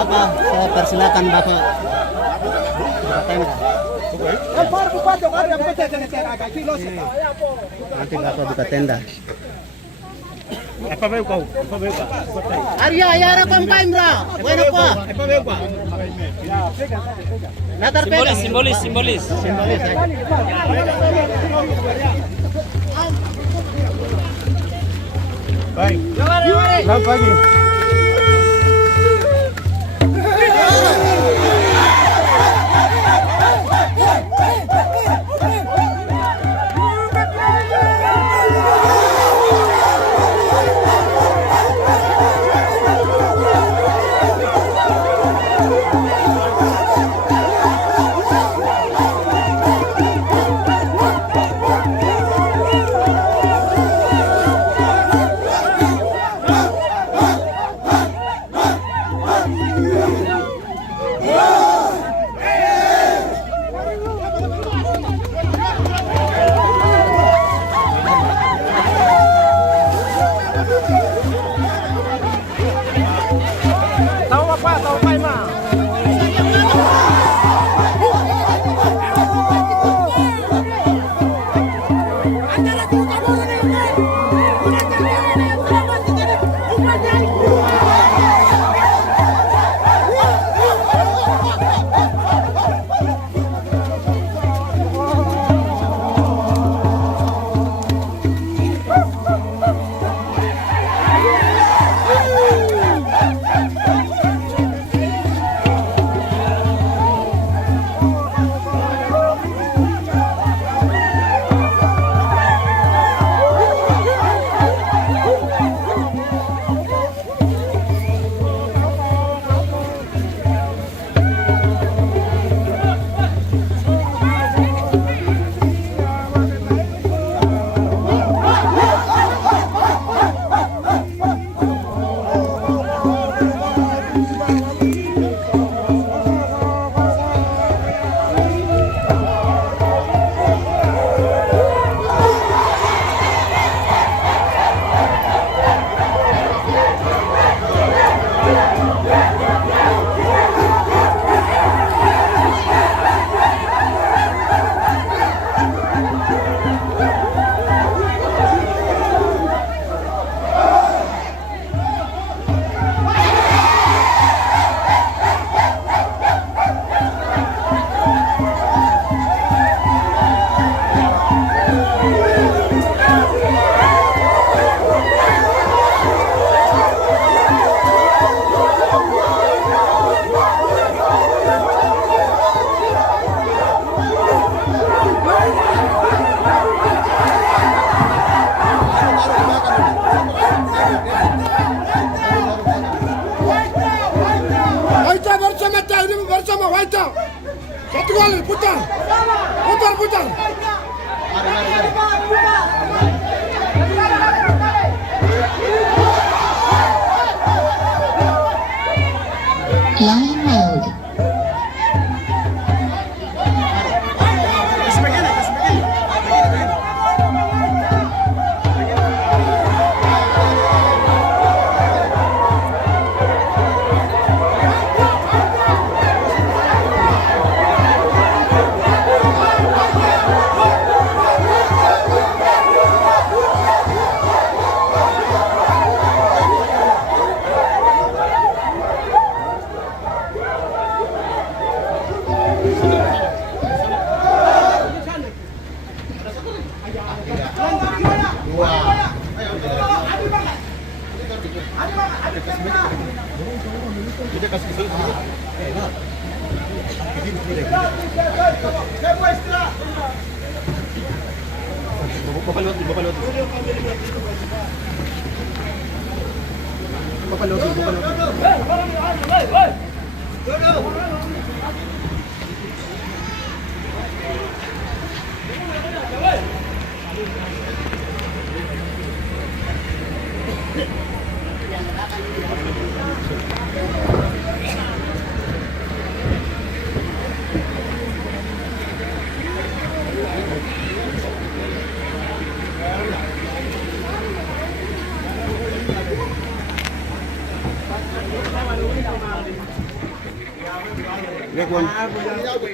Bapak, saya persilakan Bapak buka tenda. Nanti Bapak buka tenda. Apa veu kau? Apa veu kau? Arya, ayara pampain bro. Bueno po. Apa veu kau? Latar pega. Simbolis. Baik. Selamat pagi. Satu kali putar. Line mode.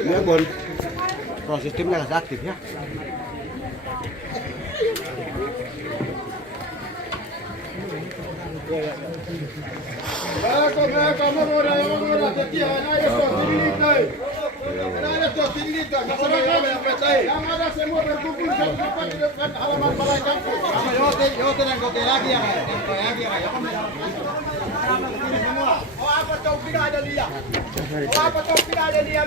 Lihat Bon. Kalau sistemnya nggak aktif ya. Yang ada semua berkumpul di depan halaman balai kampung. Oh apa tahu tidak ada dia? Oh apa tahu tidak ada dia?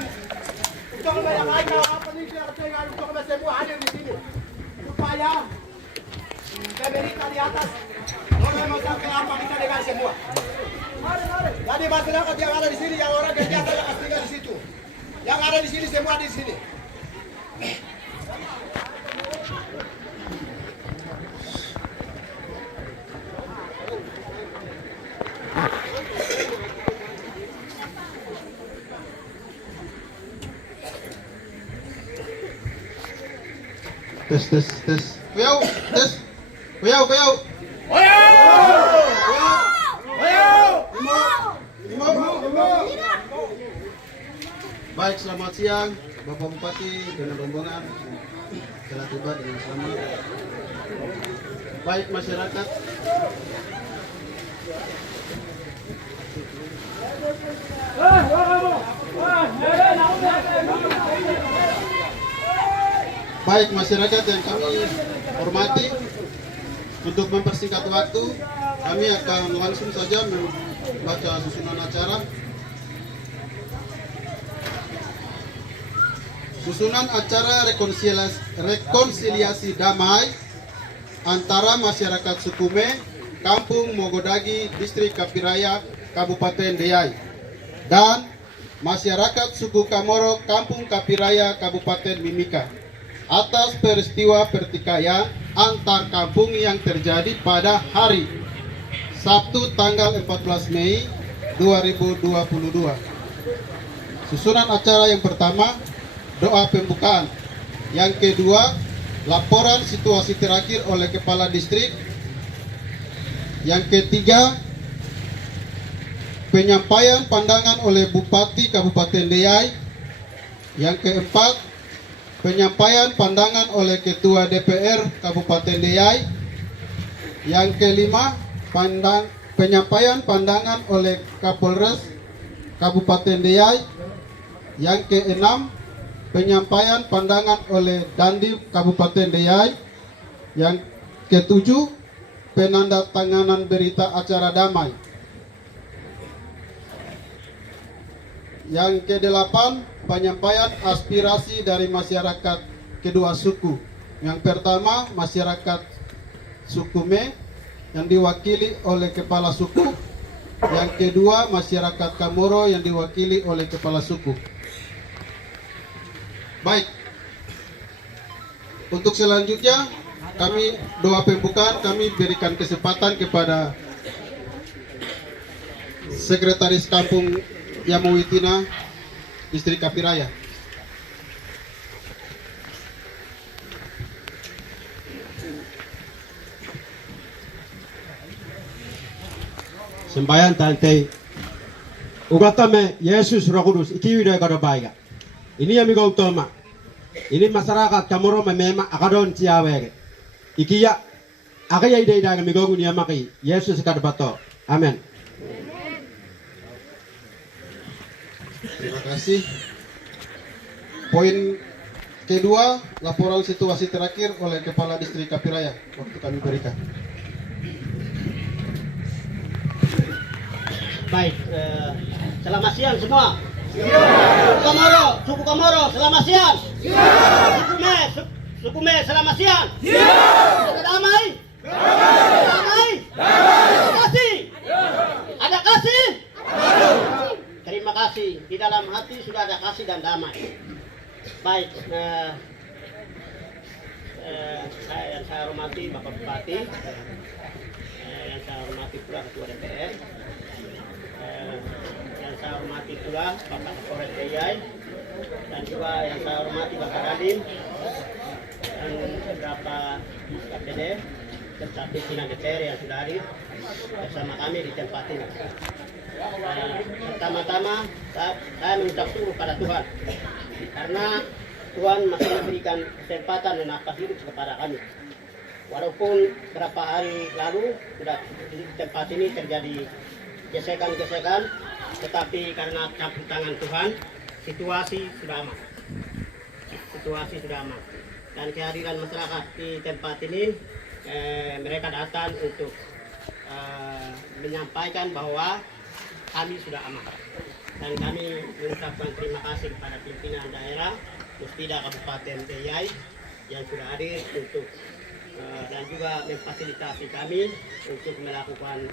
Untuk yang ada apa nih dia dengan untuk semua hadir di sini supaya Amerika di atas orang masyarakat apa kita dengar semua. Jadi masyarakat yang ada di sini, yang orang kerja yang tinggal di situ, yang ada di sini semua di sini. Tes. Kuyau, tes. Kuyau. Baik, selamat siang Bapak Bupati dengan rombongan telah tiba dengan selamat. Baik masyarakat, yang kami hormati, untuk mempersingkat waktu, kami akan langsung saja membaca susunan acara. Susunan acara rekonsiliasi damai antara masyarakat Sukume, Kampung Mogodagi, Distrik Kapiraya, Kabupaten Deai, dan masyarakat suku Kamoro, Kampung Kapiraya, Kabupaten Mimika, atas peristiwa pertikaian antar kampung yang terjadi pada hari Sabtu tanggal 14 Mei 2022. Susunan acara yang pertama, doa pembukaan. Yang kedua, laporan situasi terakhir oleh Kepala Distrik. Yang ketiga, penyampaian pandangan oleh Bupati Kabupaten Deai. Yang keempat, penyampaian pandangan oleh Ketua DPR Kabupaten Deai. Yang kelima, penyampaian pandangan oleh Kapolres Kabupaten Deai. Yang keenam, penyampaian pandangan oleh Dandim Kabupaten Deai. Yang ketujuh, penandatanganan berita acara damai. Yang kedelapan, penyampaian aspirasi dari masyarakat kedua suku. Yang pertama, masyarakat Sukume yang diwakili oleh kepala suku. Yang kedua, masyarakat Kamoro yang diwakili oleh kepala suku. Baik, untuk selanjutnya kami doa pembukaan, kami berikan kesempatan kepada Sekretaris Kampung Yamuwitina Distrik Kapiraya. Sembahyang tante ugatame Yesus Roh Kudus ikiwira kada baiga. Ini yang migau utama. Ini masyarakat Kamoro memang akadon ciawege. Ikiya akaya ide ida migau ni amaki Yesus kada bato. Amin. Terima kasih. Poin kedua, laporan situasi terakhir oleh Kepala Distrik Kapiraya. Waktu kami berikan. Baik, selamat siang semua. Suku Komoro, selamat siang. Suku Me, selamat siang. Ada damai. Damai. Ada kasih. Ada kasih. Terima kasih. Di dalam hati sudah ada kasih dan damai. Baik. Yang saya hormati Bapak Bupati, yang saya hormati pula Ketua DPR, yang saya hormati pula Bapak Kapolres DIY, dan juga yang saya hormati Bapak Radim dan beberapa KPD serta pimpinan DPR yang sudah hadir bersama kami di tempat ini. Pertama-tama saya mengucap syukur pada Tuhan karena Tuhan masih memberikan kesempatan dan nafas hidup kepada kami. Walaupun beberapa hari lalu sudah di tempat ini terjadi gesekan-gesekan, tetapi karena campur tangan Tuhan, situasi sudah aman. Situasi sudah aman. Dan kehadiran masyarakat di tempat ini, mereka datang untuk menyampaikan bahwa kami sudah aman. Dan kami mengucapkan terima kasih kepada pimpinan daerah, Muspida Kabupaten DIY yang sudah hadir untuk dan juga memfasilitasi kami untuk melakukan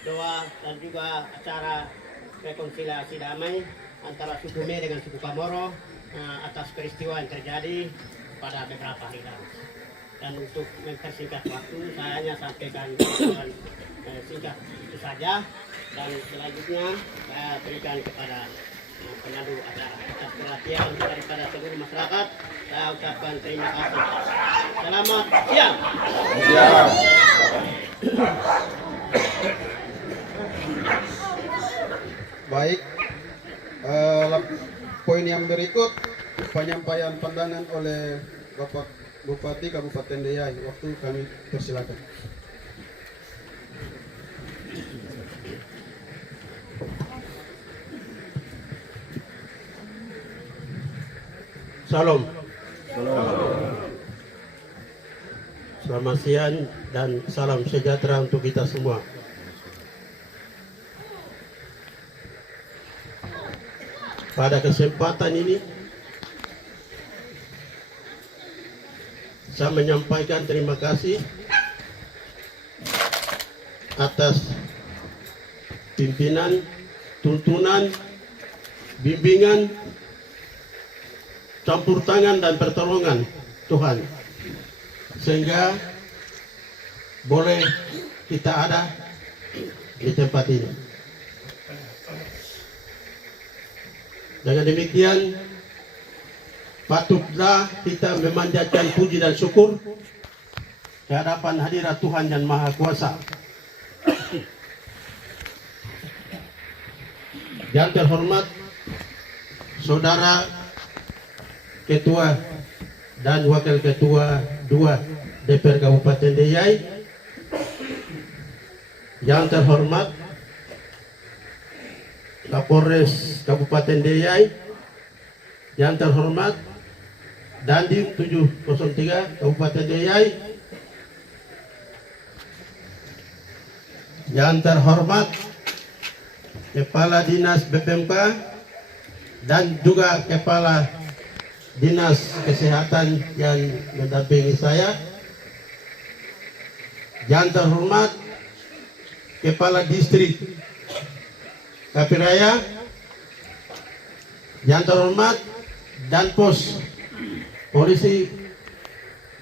doa dan juga acara rekonsiliasi damai antara suku Me dengan suku Komoro atas peristiwa yang terjadi pada beberapa hari lalu. Dan untuk mempersingkat waktu, saya hanya sampaikan singkat itu saja. Dan selanjutnya saya berikan kepada pemandu acara atas perhatian daripada seluruh masyarakat. Saya ucapkan terima kasih. Selamat siang. Baik, poin yang berikut penyampaian pandangan oleh Bapak Bupati Kabupaten DIY. Waktu kami persilakan. Salam. Selamat siang dan salam sejahtera untuk kita semua. Pada kesempatan ini, saya menyampaikan terima kasih atas pimpinan, tuntunan, bimbingan, campur tangan dan pertolongan Tuhan, sehingga boleh kita ada di tempat ini. Dengan demikian, patutlah kita memanjatkan puji dan syukur ke hadapan hadirat Tuhan yang Maha Kuasa. Yang terhormat Saudara Ketua dan Wakil Ketua 2 DPR Kabupaten DIY, yang terhormat Kapolres Kabupaten DIY, yang terhormat Dandim 703 Kabupaten DIY, yang terhormat Kepala Dinas BPMK dan juga Kepala Dinas Kesehatan yang mendampingi saya, yang terhormat Kepala Distrik Kapiraya, yang terhormat Danpos Polisi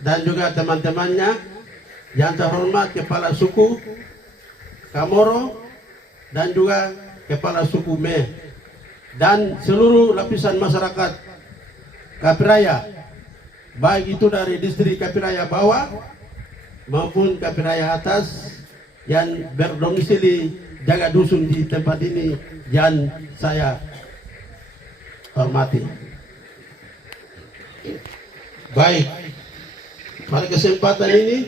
dan juga teman-temannya, yang terhormat Kepala Suku Komoro dan juga Kepala Suku Me, dan seluruh lapisan masyarakat Kapiraya, baik itu dari distrik Kapiraya bawah maupun Kapiraya atas yang berdomisili jaga dusun di tempat ini yang saya hormati. Baik, pada kesempatan ini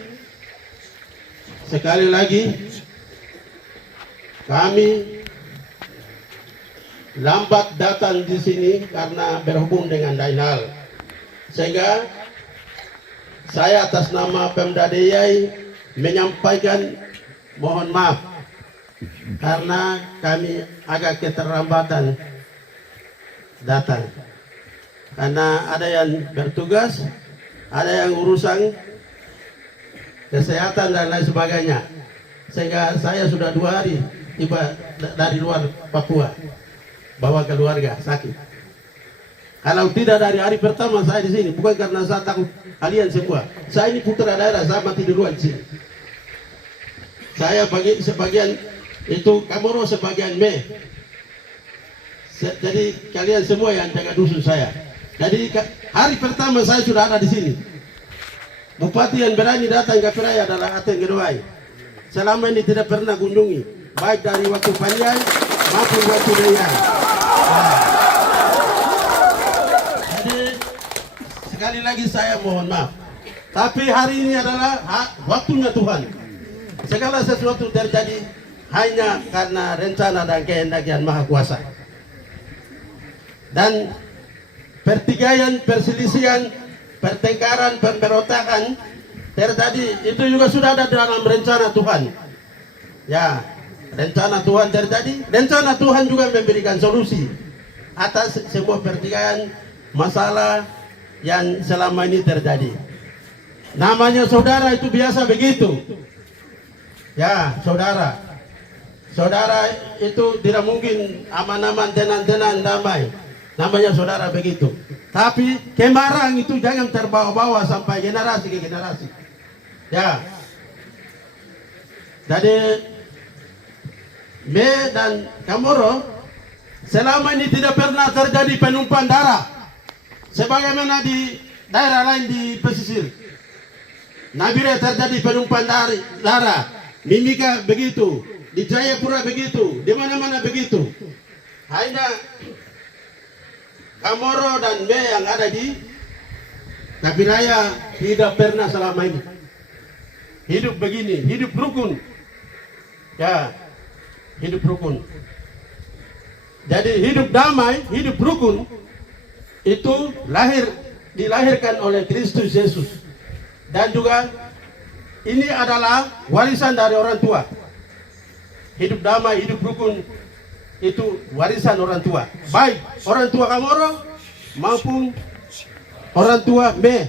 sekali lagi kami lambat datang di sini karena berhubung dengan lain hal, sehingga saya atas nama Pemda DIY menyampaikan mohon maaf karena kami agak keterlambatan datang. Karena ada yang bertugas, ada yang urusan kesehatan dan lain sebagainya. Sehingga saya sudah 2 hari tiba dari luar Papua, bawa keluarga sakit. Kalau tidak dari hari pertama saya di sini, bukan karena saya takut kalian semua. Saya ini putra daerah, saya mati duluan di sini. Saya bagi sebagian itu Kamoro, sebagian Me. Jadi kalian semua yang jaga dusun saya. Jadi hari pertama saya sudah ada di sini. Bupati yang berani datang ke Piraya adalah Ateng Gedowai. Selama ini tidak pernah kunjungi, baik dari waktu Panjai maupun waktu Deyai. Jadi sekali lagi saya mohon maaf. Tapi hari ini adalah waktunya Tuhan. Segala sesuatu terjadi hanya karena rencana dan kehendak Yang Maha Kuasa. Dan pertikaian, perselisihan, pertengkaran, pemberontakan terjadi, itu juga sudah ada dalam rencana Tuhan. Ya, rencana Tuhan terjadi, rencana Tuhan juga memberikan solusi atas semua pertikaian, masalah yang selama ini terjadi. Namanya saudara itu biasa begitu. Ya, saudara. Saudara itu tidak mungkin aman-aman, tenang-tenang, damai. Namanya saudara begitu. Tapi kemarahan itu jangan terbawa-bawa sampai generasi ke generasi. Ya. Jadi Me dan Kamoro selama ini tidak pernah terjadi penumpahan darah sebagaimana di daerah lain di pesisir. Nabire terjadi penumpahan darah, Mimika begitu, di Jayapura begitu, di mana-mana begitu. Hanya Kamoro dan Me yang ada di Kapiraya tidak pernah selama ini hidup begini, hidup rukun. Ya, hidup rukun. Jadi hidup damai, hidup rukun itu dilahirkan oleh Kristus Yesus. Dan juga ini adalah warisan dari orang tua. Hidup damai, hidup rukun itu warisan orang tua, baik orang tua Kamoro maupun orang tua Me.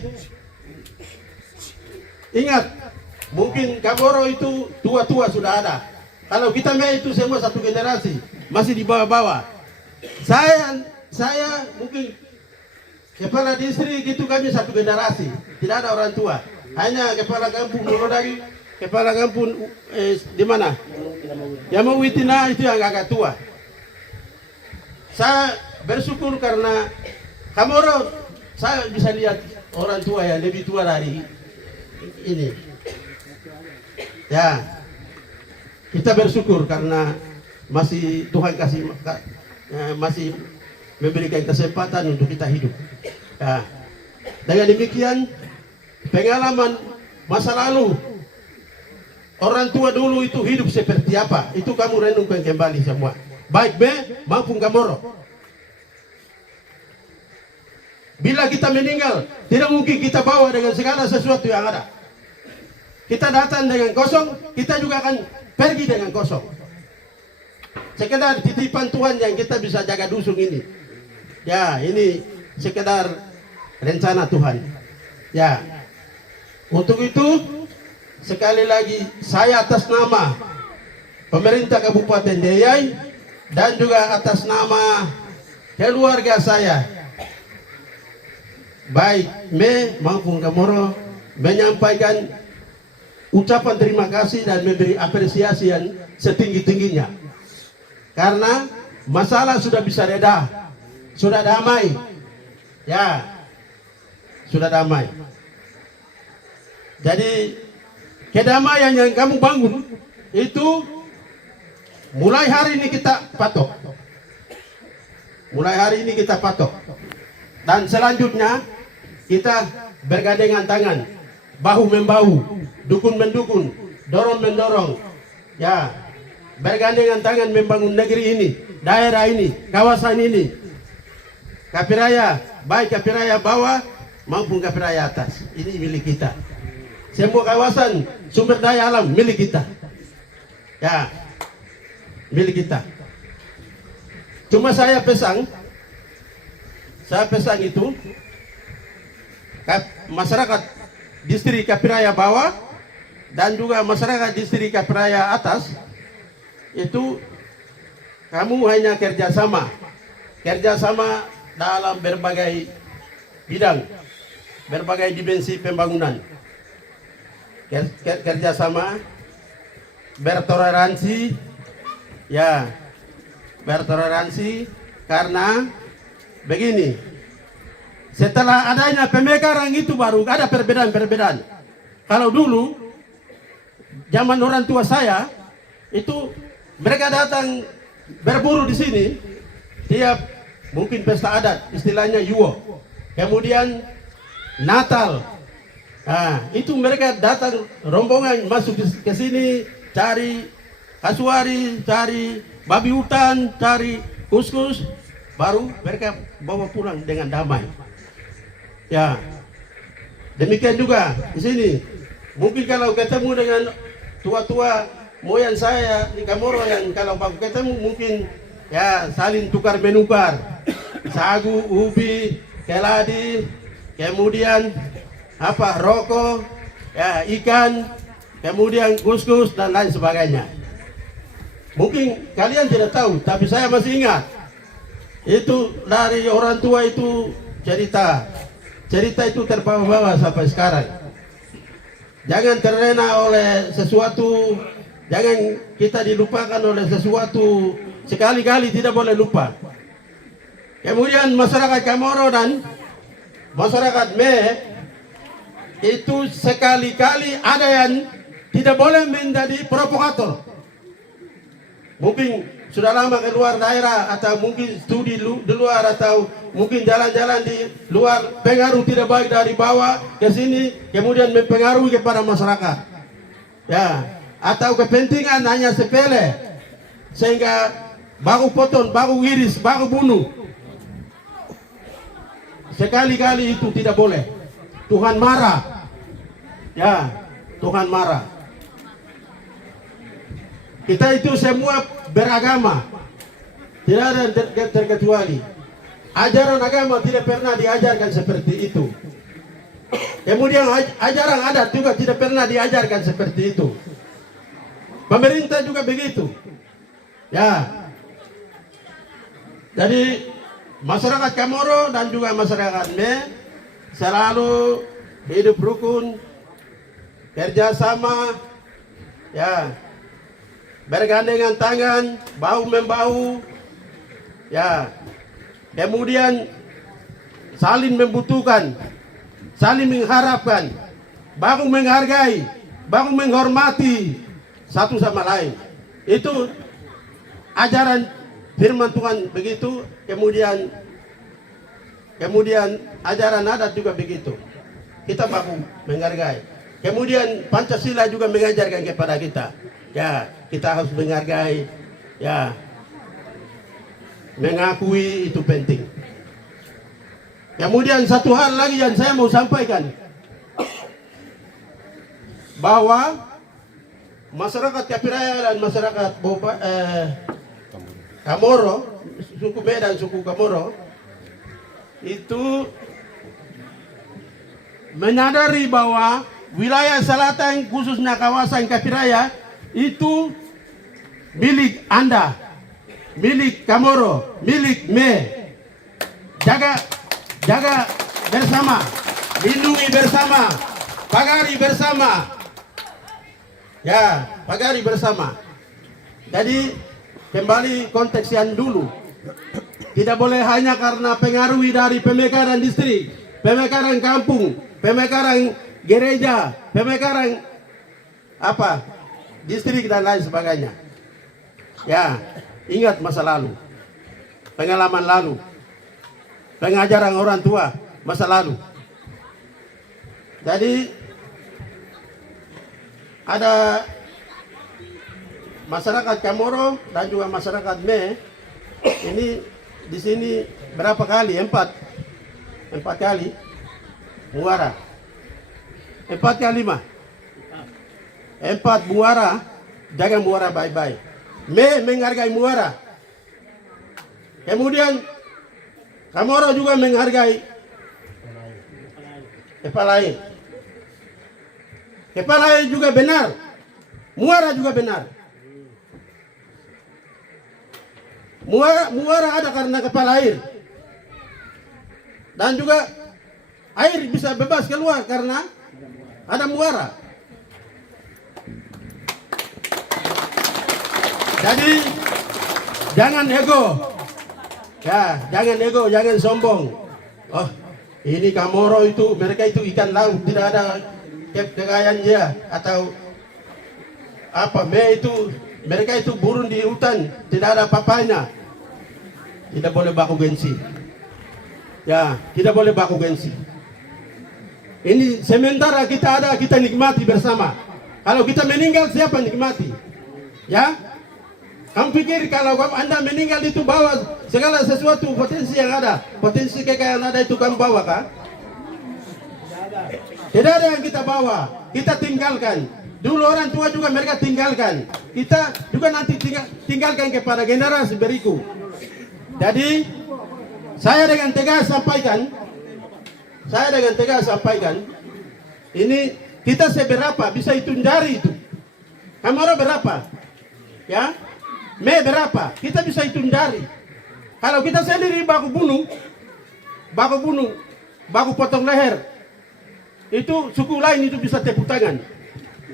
Ingat, mungkin Kamoro itu tua-tua sudah ada. Kalau kita Me itu semua satu generasi, masih di bawah-bawah. Saya mungkin kepala distrik itu kami satu generasi, tidak ada orang tua. Hanya kepala kampung Nolodagi, kepala kampung di mana? Yamawitina itu yang agak tua. Saya bersyukur karena Kamoro saya bisa lihat orang tua yang lebih tua dari ini. Ya, kita bersyukur karena masih Tuhan kasih masih memberikan kesempatan untuk kita hidup. Ya. Dengan demikian pengalaman masa lalu orang tua dulu itu hidup seperti apa? Itu kamu renungkan kembali semua. Baik Me maupun Kamoro. Bila kita meninggal, tidak mungkin kita bawa dengan segala sesuatu yang ada. Kita datang dengan kosong, kita juga akan pergi dengan kosong. Sekedar titipan Tuhan yang kita bisa jaga dusun ini. Ya, ini sekedar rencana Tuhan. Ya, untuk itu sekali lagi saya atas nama pemerintah Kabupaten Deyai dan juga atas nama keluarga saya, baik Me maupun Kamoro, menyampaikan ucapan terima kasih dan memberi apresiasi yang setinggi-tingginya. Karena masalah sudah bisa reda, sudah damai. Ya, sudah damai. Jadi kedamaian yang kamu bangun itu mulai hari ini kita patok. Mulai hari ini kita patok. Dan selanjutnya kita bergandengan tangan, bahu membahu, dukun mendukun, dorong mendorong. Ya, bergandengan tangan membangun negeri ini, daerah ini, kawasan ini. Kapiraya, baik Kapiraya bawah maupun Kapiraya atas, ini milik kita. Semua kawasan sumber daya alam milik kita. Ya, milik kita. Cuma saya pesan saya pesan itu masyarakat distrik Kapiraya bawah dan juga masyarakat distrik Kapiraya atas itu kamu hanya kerjasama dalam berbagai bidang, berbagai dimensi pembangunan, kerjasama, bertoleransi, ya, bertoleransi karena begini, setelah adanya pemekaran itu baru ada perbedaan-perbedaan. Kalau dulu zaman orang tua saya itu mereka datang berburu di sini tiap mungkin pesta adat, istilahnya Yuwo, kemudian Natal. Nah, itu mereka datang rombongan masuk ke sini cari kasuari, cari babi hutan, cari kuskus, baru mereka bawa pulang dengan damai. Ya, demikian juga di sini. Mungkin kalau ketemu dengan tua-tua moyang saya di Kamoro yang kalau baku ketemu mungkin ya saling tukar menukar sagu, ubi, keladi, kemudian apa rokok, ya ikan, kemudian kuskus dan lain sebagainya. Mungkin kalian tidak tahu, tapi saya masih ingat. Itu dari orang tua itu cerita itu terbawa-bawa sampai sekarang. Jangan terlena oleh sesuatu, jangan kita dilupakan oleh sesuatu. Sekali-kali tidak boleh lupa. Kemudian masyarakat Kamoro dan masyarakat Me itu sekali-kali ada yang tidak boleh menjadi provokator. Mungkin sudah lama keluar daerah atau mungkin studi di luar atau mungkin jalan-jalan di luar, pengaruh tidak baik dari bawah ke sini kemudian mempengaruhi kepada masyarakat. Ya, atau kepentingan hanya sepele sehingga baku potong, baku iris, baku bunuh. Sekali-kali itu tidak boleh. Tuhan marah. Ya, Tuhan marah. Kita itu semua beragama, tidak ada yang terkecuali. Ajaran agama tidak pernah diajarkan seperti itu. Kemudian ajaran adat juga tidak pernah diajarkan seperti itu. Pemerintah juga begitu. Ya. Jadi masyarakat Kamoro dan juga masyarakat Me selalu hidup rukun, kerjasama, ya, bergandengan tangan, bahu membahu, ya, kemudian saling membutuhkan, saling mengharapkan, bahu menghargai, bahu menghormati satu sama lain. Itu ajaran firman Tuhan begitu, kemudian ajaran adat juga begitu. Kita bahu menghargai. Kemudian Pancasila juga mengajarkan kepada kita, ya, kita harus menghargai, ya, mengakui itu penting. Kemudian satu hal lagi yang saya mau sampaikan, bahwa masyarakat Kapiraya dan masyarakat Kamoro, suku Me dan suku Kamoro itu menyadari bahwa wilayah selatan khususnya kawasan Kapiraya itu milik Anda, milik Kamoro, milik Me. Jaga bersama, lindungi bersama, pagari bersama. Ya, pagari bersama. Jadi kembali konteks yang dulu. Tidak boleh hanya karena pengaruh dari pemekaran distrik, pemekaran kampung, pemekaran gereja, pemekaran apa, distrik dan lain sebagainya. Ya, ingat masa lalu, pengalaman lalu, pengajaran orang tua masa lalu. Jadi ada masyarakat Kamoro dan juga masyarakat Me ini di sini berapa kali? Empat kali muara. 4 kali 5. 4 muara, jaga muara baik-baik. Me menghargai muara. Kemudian Kamoro juga menghargai Kepala Air. Kepala Air juga benar. Muara juga benar. Muara ada karena Kepala Air. Dan juga air bisa bebas keluar karena ada muara. Jadi jangan ego. Ya, jangan ego, jangan sombong. Oh, ini Kamoro itu, mereka itu ikan laut, tidak ada kekayaan dia atau apa? Itu mereka itu burung di hutan, tidak ada apa-apanya. Tidak boleh baku gengsi. Ya, tidak boleh baku gengsi. Ini sementara kita ada, kita nikmati bersama. Kalau kita meninggal, siapa nikmati? Ya, kamu pikir kalau Anda meninggal itu bawa segala sesuatu potensi yang ada, potensi kekayaan ada itu kamu bawa kah? Tidak ada yang kita bawa, kita tinggalkan. Dulu orang tua juga mereka tinggalkan. Kita juga nanti tinggalkan kepada generasi berikut. Jadi saya dengan tegas sampaikan, ini kita seberapa bisa hitung jari itu. Kamoro berapa? Ya, Me berapa? Kita bisa hitung jari. Kalau kita sendiri baku bunuh, baku potong leher, itu suku lain itu bisa tepuk tangan.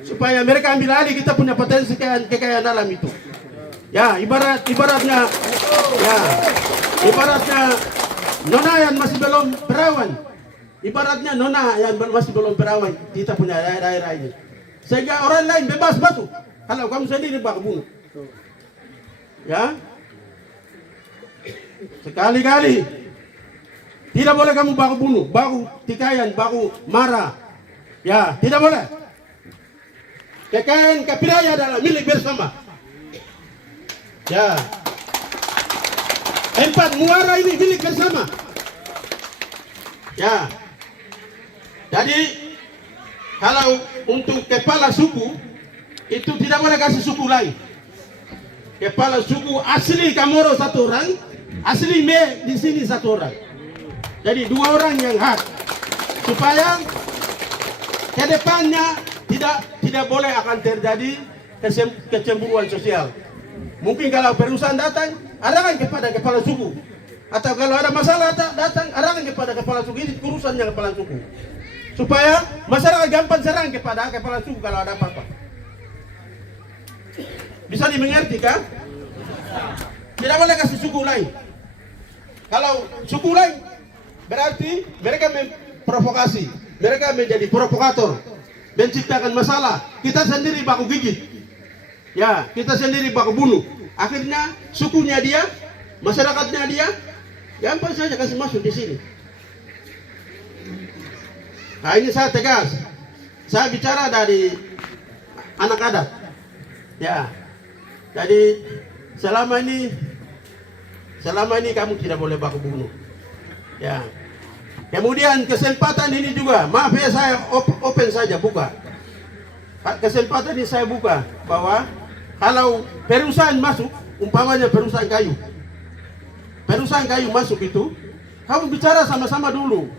Supaya mereka ambil alih kita punya potensi kekayaan alam itu. Ya, ibaratnya nona yang masih belum perawan. Ibaratnya nona yang masih belum perawan, kita punya daerah ini. Sehingga orang lain bebas masuk. Kalau kamu sendiri baku bunuh. Ya, sekali-kali tidak boleh kamu baku bunuh, baku tikayan, baku marah. Ya, tidak boleh. Kekayaan Kapiraya adalah milik bersama. Ya, 4 muara ini milik bersama. Ya, jadi kalau untuk kepala suku itu tidak boleh kasih suku lain. Kepala suku asli Kamoro 1 orang, asli Me di sini 1 orang. Jadi 2 orang yang hak. Supaya ke depannya tidak boleh akan terjadi kecemburuan sosial. Mungkin kalau perusahaan datang, arahkan kepada kepala suku. Atau kalau ada masalah datang, arahkan kepada kepala suku. Ini urusannya kepala suku. Supaya masyarakat gampang serang kepada kepala suku kalau ada apa-apa. Bisa dimengerti kan? Tidak boleh kasih suku lain. Kalau suku lain berarti mereka memprovokasi, mereka menjadi provokator, menciptakan masalah. Kita sendiri baku gigit. Ya, kita sendiri baku bunuh. Akhirnya sukunya dia, masyarakatnya dia, gampang saja kasih masuk di sini. Nah, ini saya tegas. Saya bicara dari anak adat. Ya. Jadi selama ini kamu tidak boleh baku bunuh. Ya. Kemudian kesempatan ini juga, maaf ya saya open saja buka. Kesempatan ini saya buka bahwa kalau perusahaan masuk, umpamanya perusahaan kayu masuk itu, kamu bicara sama-sama dulu.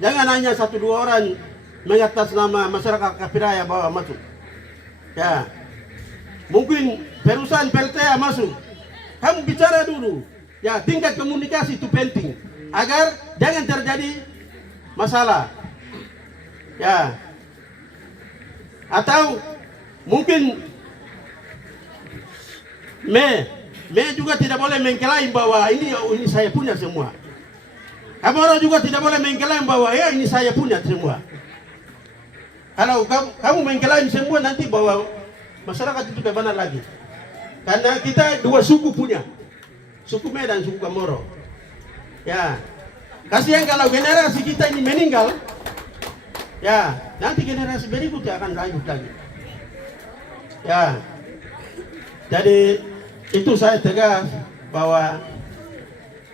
Jangan hanya 1-2 orang mengatas nama masyarakat Kapiraya bawa masuk. Ya. Mungkin perusahaan PLTA masuk. Kamu bicara dulu. Ya, tingkat komunikasi itu penting agar jangan terjadi masalah. Ya. Atau mungkin Me juga tidak boleh mengklaim bahwa ini saya punya semua. Kamoro juga tidak boleh mengklaim bahwa ya ini saya punya semua. Kalau kamu mengklaim semua nanti bahwa masyarakat itu bagaimana lagi? Karena kita 2 suku punya, suku Me dan suku Kamoro. Ya, kasihan kalau generasi kita ini meninggal. Ya, nanti generasi berikutnya akan lanjut lagi. Ya, jadi itu saya tegas bahwa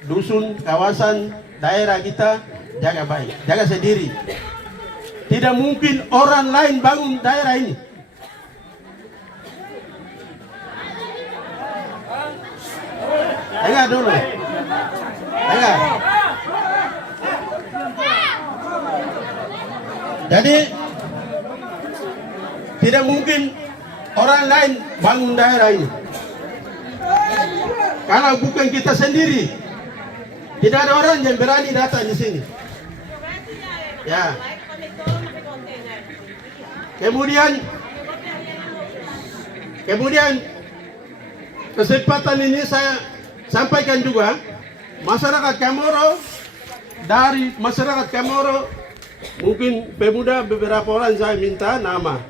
dusun, kawasan, daerah kita jaga baik, jaga sendiri. Tidak mungkin orang lain bangun daerah ini. Dengar dulu. Dengar. Jadi tidak mungkin orang lain bangun daerah ini. Kalau bukan kita sendiri, tidak ada orang yang berani datang di sini. Ya. Kemudian kesempatan ini saya sampaikan juga masyarakat Kamoro, dari masyarakat Kamoro mungkin pemuda beberapa orang saya minta nama.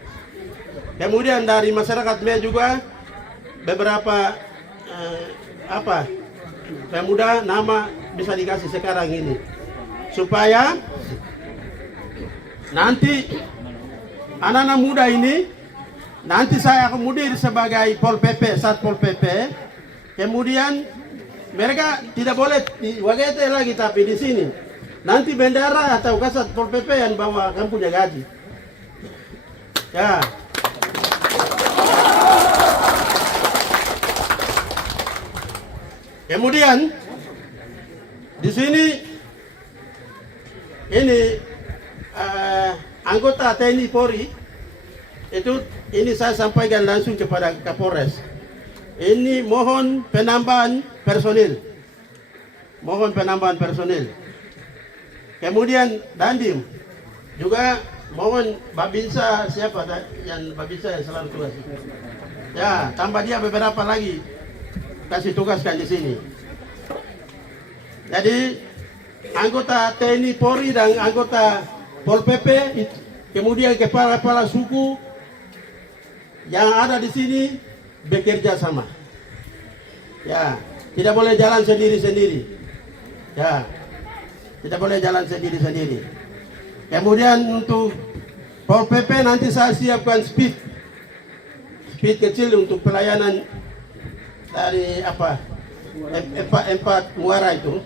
Kemudian dari masyarakat Mea juga beberapa pemuda nama bisa dikasih sekarang ini supaya nanti anak-anak muda ini nanti saya akomodir sebagai Pol PP, Satpol PP. Kemudian mereka tidak boleh di Wagete lagi tapi di sini. Nanti bendera atau kasat Pol PP yang bawa kamu punya gaji. Ya. Kemudian di sini ini anggota TNI Polri itu ini saya sampaikan langsung kepada Kapolres. Ini mohon penambahan personil. Mohon penambahan personil. Kemudian Dandim juga mohon Babinsa siapa yang Babinsa yang selalu tugas. Ya, tambah dia beberapa lagi kasih tugaskan di sini. Jadi anggota TNI Polri dan anggota Pol PP, kemudian kepala-kepala suku yang ada di sini bekerja sama. Ya, tidak boleh jalan sendiri-sendiri. Ya, tidak boleh jalan sendiri-sendiri. Kemudian untuk Pol PP nanti saya siapkan speed kecil untuk pelayanan dari empat muara itu.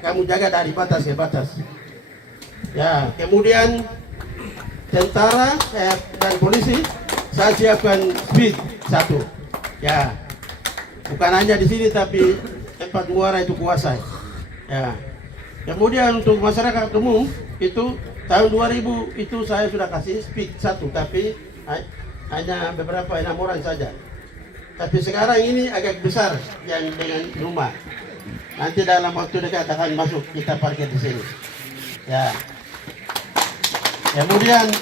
Kamu jaga dari batas ke batas. Ya, kemudian tentara dan polisi saya siapkan speed 1. Ya, bukan hanya di sini tapi empat muara itu kuasai. Ya, kemudian untuk masyarakat umum itu tahun 2000 itu saya sudah kasih speed 1 tapi hanya beberapa 6 orang saja. Tapi sekarang ini agak besar yang dengan rumah. Nanti dalam waktu dekat akan masuk kita parkir di sini. Ya. Kemudian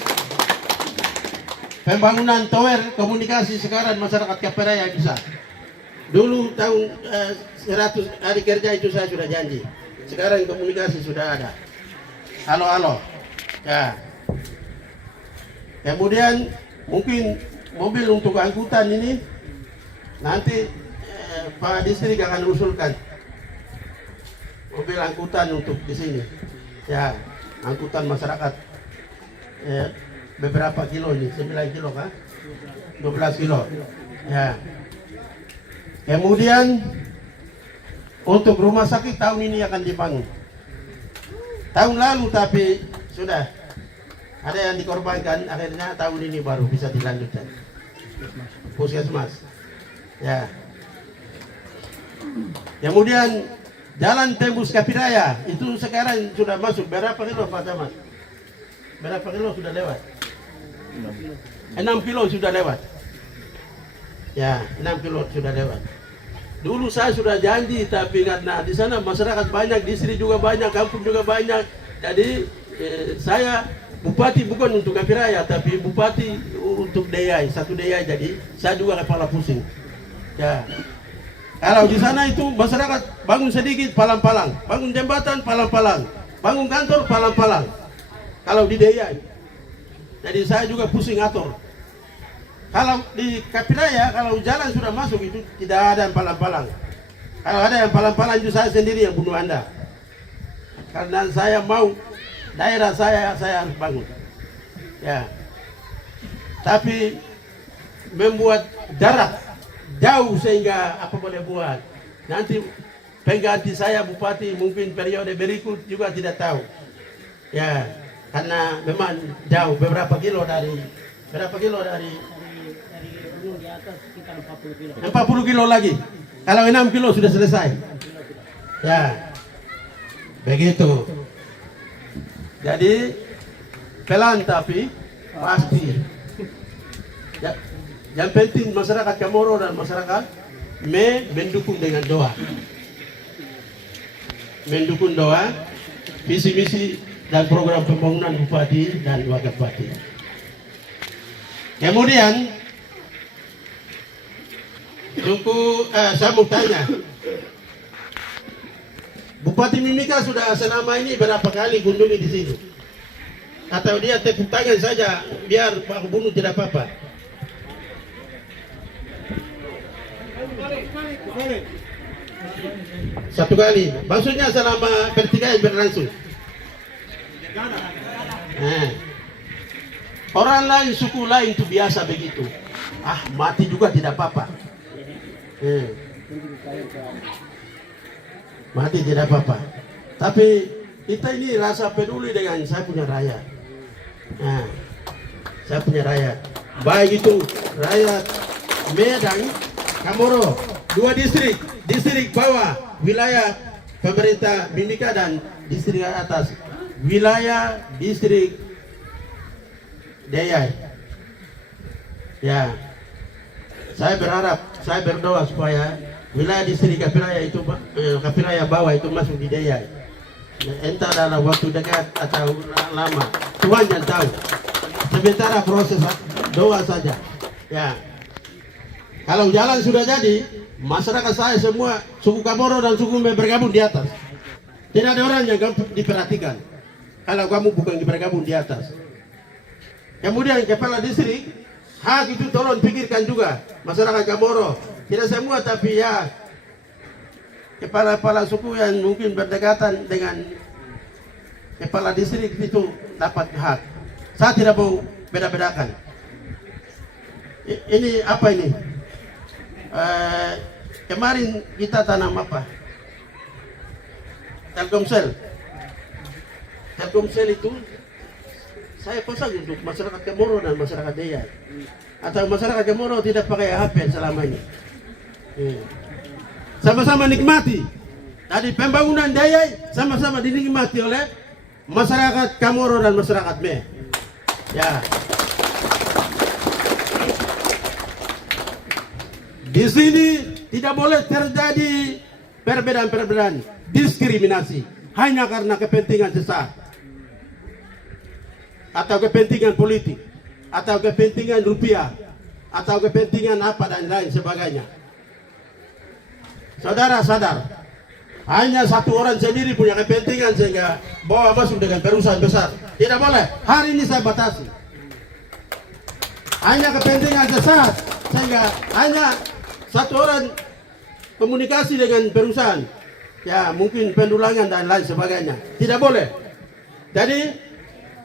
pembangunan tower komunikasi sekarang masyarakat Kaperaya bisa. Dulu tahun 100 hari kerja itu saya sudah janji. Sekarang komunikasi sudah ada. Halo. Ya. Kemudian mungkin mobil untuk angkutan ini nanti Pak Distrik akan usulkan mobil angkutan untuk di sini. Ya, angkutan masyarakat beberapa kilo ini, 9 kilo kan? 12 kilo. Ya. Kemudian untuk rumah sakit tahun ini akan dibangun. Tahun lalu tapi sudah ada yang dikorbankan, akhirnya tahun ini baru bisa dilanjutkan. Puskesmas. Ya. Kemudian jalan tembus Kapiraya itu sekarang sudah masuk berapa kilo Pak Camat? Berapa kilo sudah lewat? 6 kilo sudah lewat. Ya, 6 kilo sudah lewat. Dulu saya sudah janji tapi karena di sana masyarakat banyak, distrik juga banyak, kampung juga banyak. Jadi saya bupati bukan untuk Kapiraya tapi bupati untuk Deyai, satu Deyai, jadi saya juga kepala pusing. Ya. Kalau di sana itu masyarakat bangun sedikit palang-palang, bangun jembatan palang-palang, bangun kantor palang-palang. Kalau di Deyai, jadi saya juga pusing atur. Kalau di Kapiraya, kalau jalan sudah masuk itu tidak ada yang palang-palang. Kalau ada yang palang-palang itu saya sendiri yang bunuh Anda. Karena saya mau daerah saya harus bangun. Ya. Tapi membuat jarak jauh sehingga apa boleh buat. Nanti pengganti saya bupati mungkin periode berikut juga tidak tahu. Ya, karena memang jauh beberapa kilo dari gunung di atas sekitar 40 kilo. 40 kilo lagi. Kalau 6 kilo sudah selesai. Ya. Begitu. Jadi pelan tapi pasti. Ya, yang penting masyarakat Chamorro dan masyarakat mendukung dengan doa. Mendukung doa, visi misi dan program pembangunan bupati dan wakil bupati. Kemudian, saya mau tanya, Bupati Mimika sudah selama ini berapa kali kunjungi di sini? Atau dia tepuk tangan saja biar Pak Gubernur tidak apa-apa? Satu kali. Maksudnya selama pertigaan berlangsung. Nah. Orang lain, suku lain itu biasa begitu. Mati juga tidak apa-apa. Mati tidak apa-apa. Tapi kita ini rasa peduli dengan saya punya rakyat. Saya punya rakyat. Baik itu rakyat Medan, Chamorro, 2 distrik. Distrik bawah, wilayah pemerintah Mimika, dan distrik atas, wilayah distrik Deyai. Ya, saya berharap, saya berdoa supaya wilayah distrik Kapiraya bawah itu masuk di Deyai. Entah dalam waktu dekat atau lama, Tuhan yang tahu. Sementara proses doa saja. Ya, kalau jalan sudah jadi, masyarakat saya semua suku Chamorro dan suku Me bergabung di atas. Tidak ada orang yang diperhatikan kalau kamu bukan bergabung di atas. Kemudian kepala distrik, hak itu tolong pikirkan juga masyarakat Chamorro. Tidak semua, tapi ya kepala-kepala suku yang mungkin berdekatan dengan kepala distrik itu dapat hak. Saya tidak mau beda-bedakan. Ini apa ini? Kemarin kita tanam apa? Telkomsel. Telkomsel itu saya pasang untuk masyarakat Chamorro dan masyarakat Deyai. Atau masyarakat Chamorro tidak pakai HP selama ini. Sama-sama nikmati. Tadi pembangunan Deyai sama-sama dinikmati oleh masyarakat Chamorro dan masyarakat Me. Ya. Di sini tidak boleh terjadi perbedaan-perbedaan, diskriminasi hanya karena kepentingan sesaat atau kepentingan politik atau kepentingan rupiah atau kepentingan apa dan lain sebagainya. Saudara sadar, hanya satu orang sendiri punya kepentingan sehingga bawa masuk dengan perusahaan besar. Tidak boleh. Hari ini saya batasi. Hanya kepentingan sesaat sehingga hanya satu orang komunikasi dengan perusahaan, ya mungkin pendulangan dan lain sebagainya. Tidak boleh. Jadi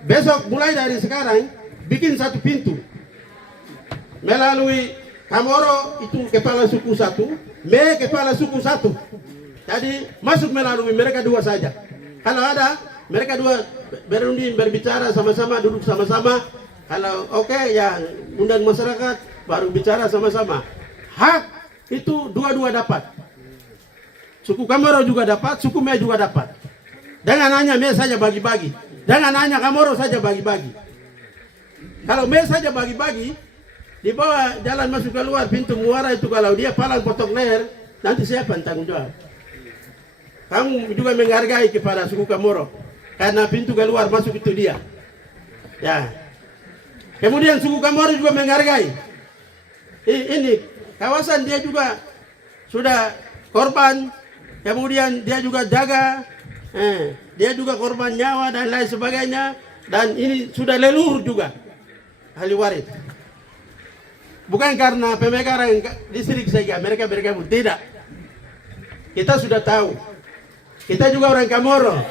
besok mulai dari sekarang bikin satu pintu melalui Chamorro itu kepala suku satu, Me kepala suku satu. Jadi masuk melalui mereka dua saja. Kalau ada mereka dua berunding berbicara sama-sama, duduk sama-sama. Kalau oke, ya undang masyarakat baru bicara sama-sama. Hak itu dua-dua dapat. Suku Chamorro juga dapat, suku Me juga dapat. Jangan hanya Me saja bagi-bagi. Jangan hanya Chamorro saja bagi-bagi. Kalau Me saja bagi-bagi, di bawah jalan masuk keluar pintu muara itu kalau dia palang potong leher, nanti siapa yang tanggung jawab? Kamu juga menghargai kepada suku Chamorro karena pintu keluar masuk itu dia. Ya. Kemudian suku Chamorro juga menghargai. Ini kawasan dia juga sudah korban, kemudian dia juga jaga, dia juga korban nyawa dan lain sebagainya, dan ini sudah leluhur juga ahli waris. Bukan karena pemekaran distrik saja mereka bergabung, tidak. Kita sudah tahu, kita juga orang Chamorro,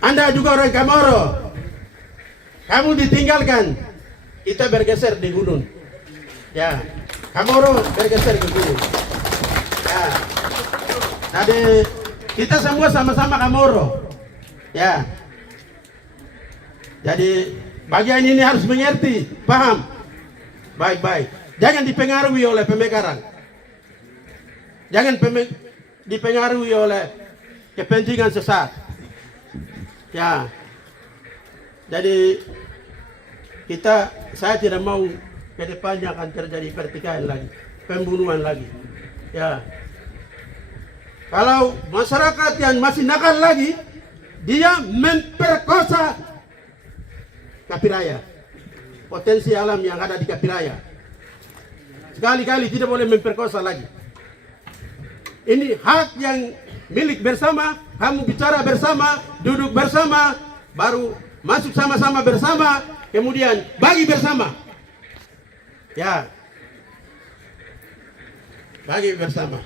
Anda juga orang Chamorro. Kamu ditinggalkan, kita bergeser di gunung. Ya, Chamorro bergeser ke gunung. Ya, jadi kita semua sama-sama Chamorro. Ya, jadi bagian ini harus mengerti, paham, baik-baik. Jangan dipengaruhi oleh pemekaran. Jangan dipengaruhi oleh kepentingan sesat. Ya, Jadi saya tidak mau ke depannya akan terjadi pertikaian lagi, pembunuhan lagi. Ya. Kalau masyarakat yang masih nakal lagi, dia memperkosa Kapiraya. Potensi alam yang ada di Kapiraya. Sekali-kali tidak boleh memperkosa lagi. Ini hak yang milik bersama, kamu bicara bersama, duduk bersama, baru masuk sama-sama bersama, kemudian bagi bersama. Ya. Bagi bersama.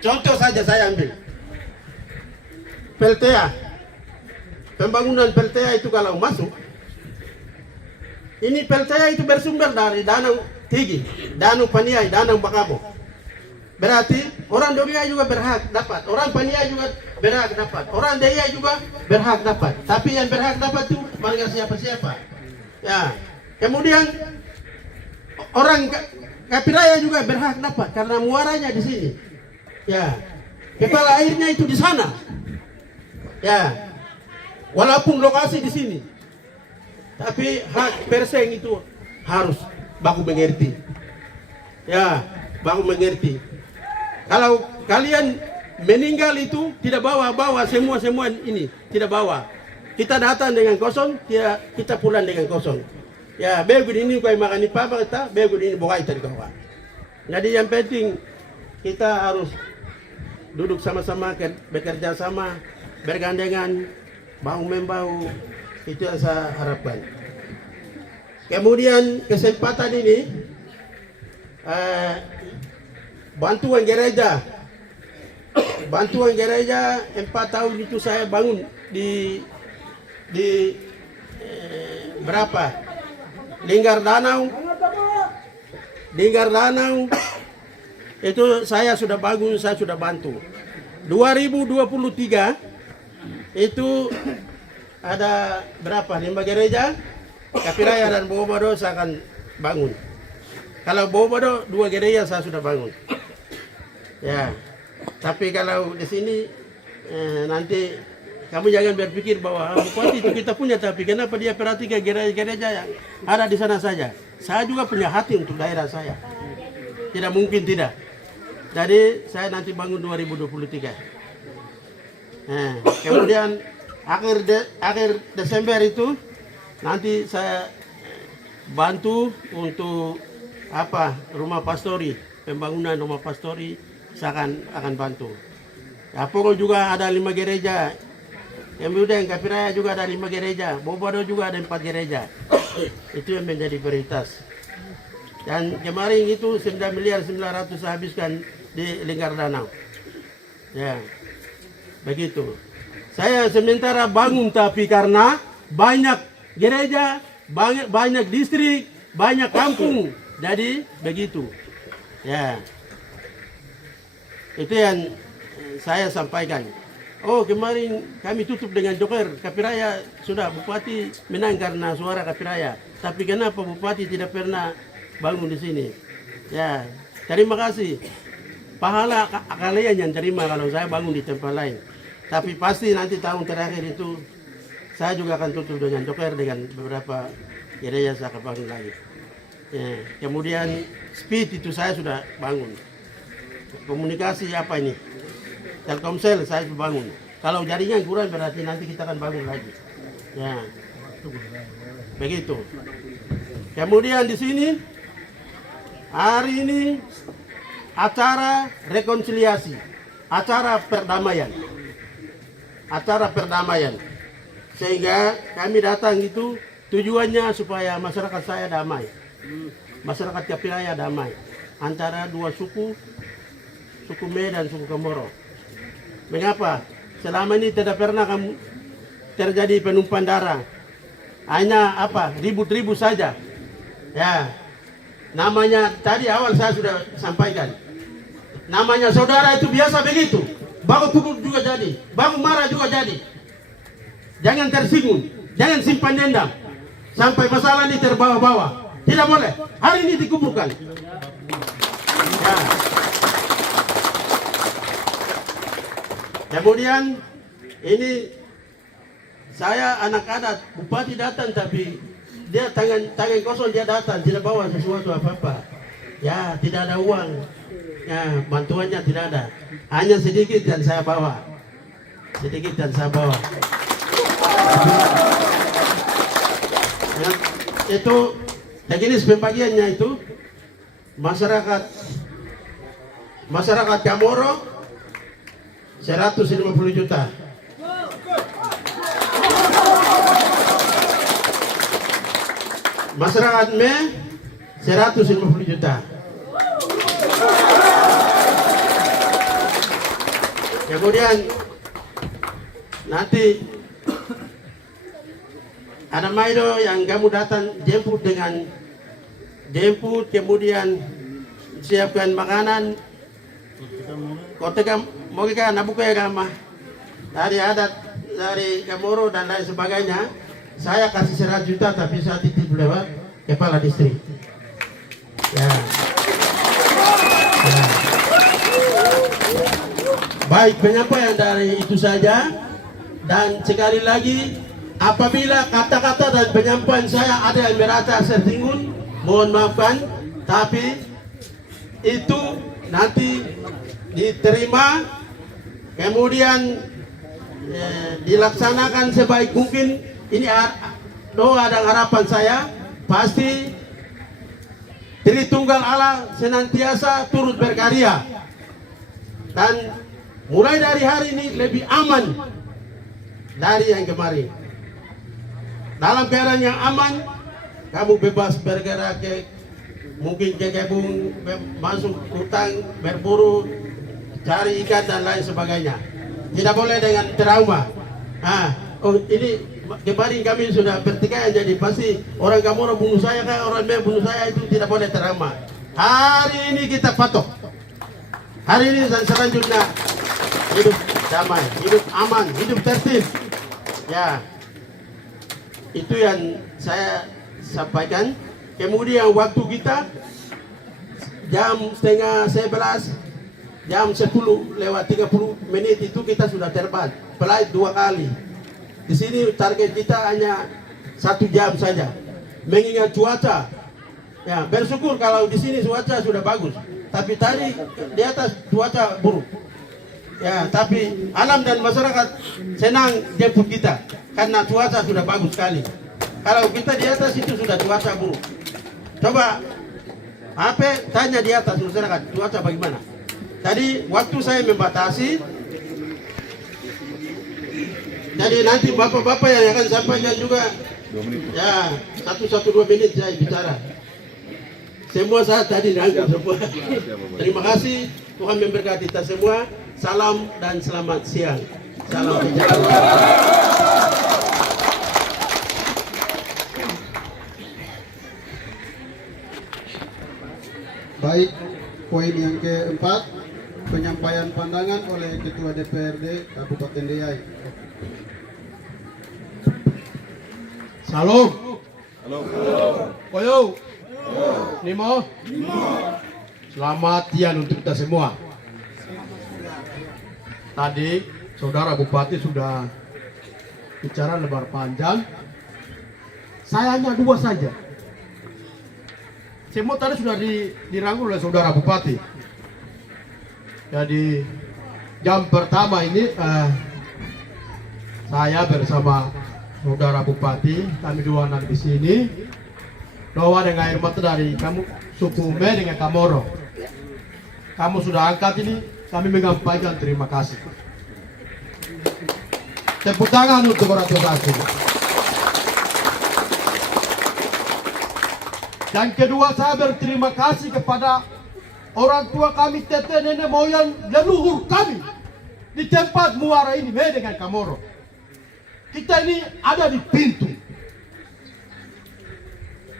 Contoh saja saya ambil. PLTA. Pembangunan PLTA itu kalau masuk, ini PLTA itu bersumber dari Danau Tigi, Danau Paniai, Danau Bakabo. Berarti orang Doria juga berhak dapat, orang Paniai juga berhak dapat, orang Deia juga berhak dapat. Tapi yang berhak dapat itu bukan siapa-siapa. Ya. Kemudian orang Kapiraya juga berhak dapat karena muaranya di sini. Ya. Kepala airnya itu di sana. Ya. Walaupun lokasi di sini. Tapi hak perseng itu harus baku mengerti. Ya, baku mengerti. Kalau kalian meninggal itu tidak bawa semua ini, tidak bawa. Kita datang dengan kosong, kita pulang dengan kosong. Ya, begini ini kau makan di papa kita, begini ini bukai tadi kau. Jadi yang penting kita harus duduk sama-sama, bekerja sama, bergandengan, bahu membahu. Itu yang saya harapkan. Kemudian kesempatan ini bantuan gereja 4 tahun itu saya bangun di berapa Linggar Danau itu saya sudah bangun, saya sudah bantu. 2023 itu ada berapa 5 gereja Kapiraya dan Bobado saya akan bangun. Kalau Bobado 2 gereja saya sudah bangun. Ya. Tapi kalau di sini nanti kamu jangan berpikir bahwa bupati itu kita punya, tapi kenapa dia perhatikan gereja-gereja yang ada di sana saja. Saya juga punya hati untuk daerah saya. Tidak mungkin tidak. Jadi saya nanti bangun 2023. Nah, kemudian akhir Desember itu nanti saya bantu untuk rumah pastori, pembangunan rumah pastori saya akan bantu. Ya, pokoknya juga ada 5 gereja. Kemudian Kapiraya juga ada 5 gereja, Bobado juga ada 4 gereja. Itu yang menjadi prioritas. Dan kemarin itu 9 miliar 900 saya habiskan di Lingkar Danau. Ya, begitu. Saya sementara bangun tapi karena banyak gereja, banyak distrik, banyak kampung. Jadi begitu. Ya. Itu yang saya sampaikan. Oh, kemarin kami tutup dengan joker. Kapiraya sudah, Bupati menang karena suara Kapiraya. Tapi kenapa Bupati tidak pernah bangun di sini? Ya, terima kasih. Pahala kalian yang terima kalau saya bangun di tempat lain. Tapi pasti nanti tahun terakhir itu saya juga akan tutup dengan joker, dengan beberapa gereja saya akan bangun lagi. Ya, kemudian speed itu saya sudah bangun. Komunikasi apa ini? Telkomsel saya sudah bangun. Kalau jaringan kurang berarti nanti kita akan bangun lagi. Ya, begitu. Kemudian di sini hari ini acara rekonsiliasi, acara perdamaian. Sehingga kami datang itu tujuannya supaya masyarakat saya damai. Masyarakat Kapiraya damai antara 2 suku, suku Me dan suku Komoro. Mengapa? Selama ini tidak pernah terjadi penumpahan darah. Hanya ribut-ribut saja. Ya. Namanya tadi awal saya sudah sampaikan. Namanya saudara itu biasa begitu. Baku pukul juga jadi, baku marah juga jadi. Jangan tersinggung, jangan simpan dendam sampai masalah ini terbawa-bawa. Tidak boleh. Hari ini dikumpulkan. Ya. Kemudian ini Saya anak adat, bupati datang tapi dia tangan kosong dia datang, tidak bawa sesuatu apa-apa. Ya, tidak ada uang. Ya, bantuannya tidak ada. Hanya sedikit yang saya bawa. Sedikit yang saya bawa. Ya, itu jenis pembagiannya itu masyarakat Kamoro 150 juta. Masyarakat Me 150 juta. Kemudian nanti ada Maido yang kamu datang jemput kemudian siapkan makanan. Kota mau kita nabuka agama dari adat dari Kamoro dan lain sebagainya. Saya kasih 100 juta tapi saya titip lewat kepala distrik. Ya. Ya. Baik, penyampaian dari itu saja. Dan sekali lagi, apabila kata-kata dan penyampaian saya ada yang merasa tersinggung, mohon maafkan. Tapi itu nanti diterima, kemudian dilaksanakan sebaik mungkin. Ini doa dan harapan saya, pasti Tritunggal Allah senantiasa turut berkarya. Dan mulai dari hari ini lebih aman dari yang kemarin. Dalam keadaan yang aman, kamu bebas bergerak mungkin ke kebun, masuk hutan, berburu, cari ikan dan lain sebagainya. Tidak boleh dengan trauma. Ini kemarin kami sudah pertikaian, jadi pasti orang Kamoro bunuh saya kan, orang Me bunuh saya, itu tidak boleh trauma. Hari ini kita patok. Hari ini dan selanjutnya hidup damai, hidup aman, hidup tertib. Ya, itu yang saya sampaikan. Kemudian waktu kita jam 10:30, jam 10:30 itu kita sudah terbang. Flight 2 kali. Di sini target kita hanya 1 jam saja. Mengingat cuaca, ya bersyukur kalau di sini cuaca sudah bagus. Tapi tadi di atas cuaca buruk. Ya, tapi alam dan masyarakat senang jemput kita karena cuaca sudah bagus sekali. Kalau kita di atas itu sudah cuaca buruk. Coba tanya di atas masyarakat cuaca bagaimana. Tadi waktu saya membatasi. Jadi nanti bapak-bapak yang akan sampaikan juga. Ya, 1-2 menit saya bicara. Semua saya tadi rangkum semua. Terima kasih, Tuhan memberkati kita semua. Salam dan selamat siang. Salam sejahtera. Baik, poin yang keempat, penyampaian pandangan oleh Ketua DPRD Kabupaten Deiyai. Salam. Koyo. Nimo. Selamat siang untuk kita semua. Tadi Saudara Bupati sudah bicara lebar panjang. Saya hanya 2 saja. Semua tadi sudah dirangkul oleh Saudara Bupati. Jadi jam pertama ini saya bersama Saudara Bupati, kami 2 anak di sini. Doa dengan air mata dari kamu suku Me dengan Kamoro. Kamu sudah angkat ini, kami menyampaikan terima kasih. Tepuk tangan untuk orang tua kasih. Dan kedua, saya berterima kasih kepada orang tua kami, tete, nenek moyang, leluhur kami di tempat muara ini, Me dengan Kamoro. Kita ini ada di pintu.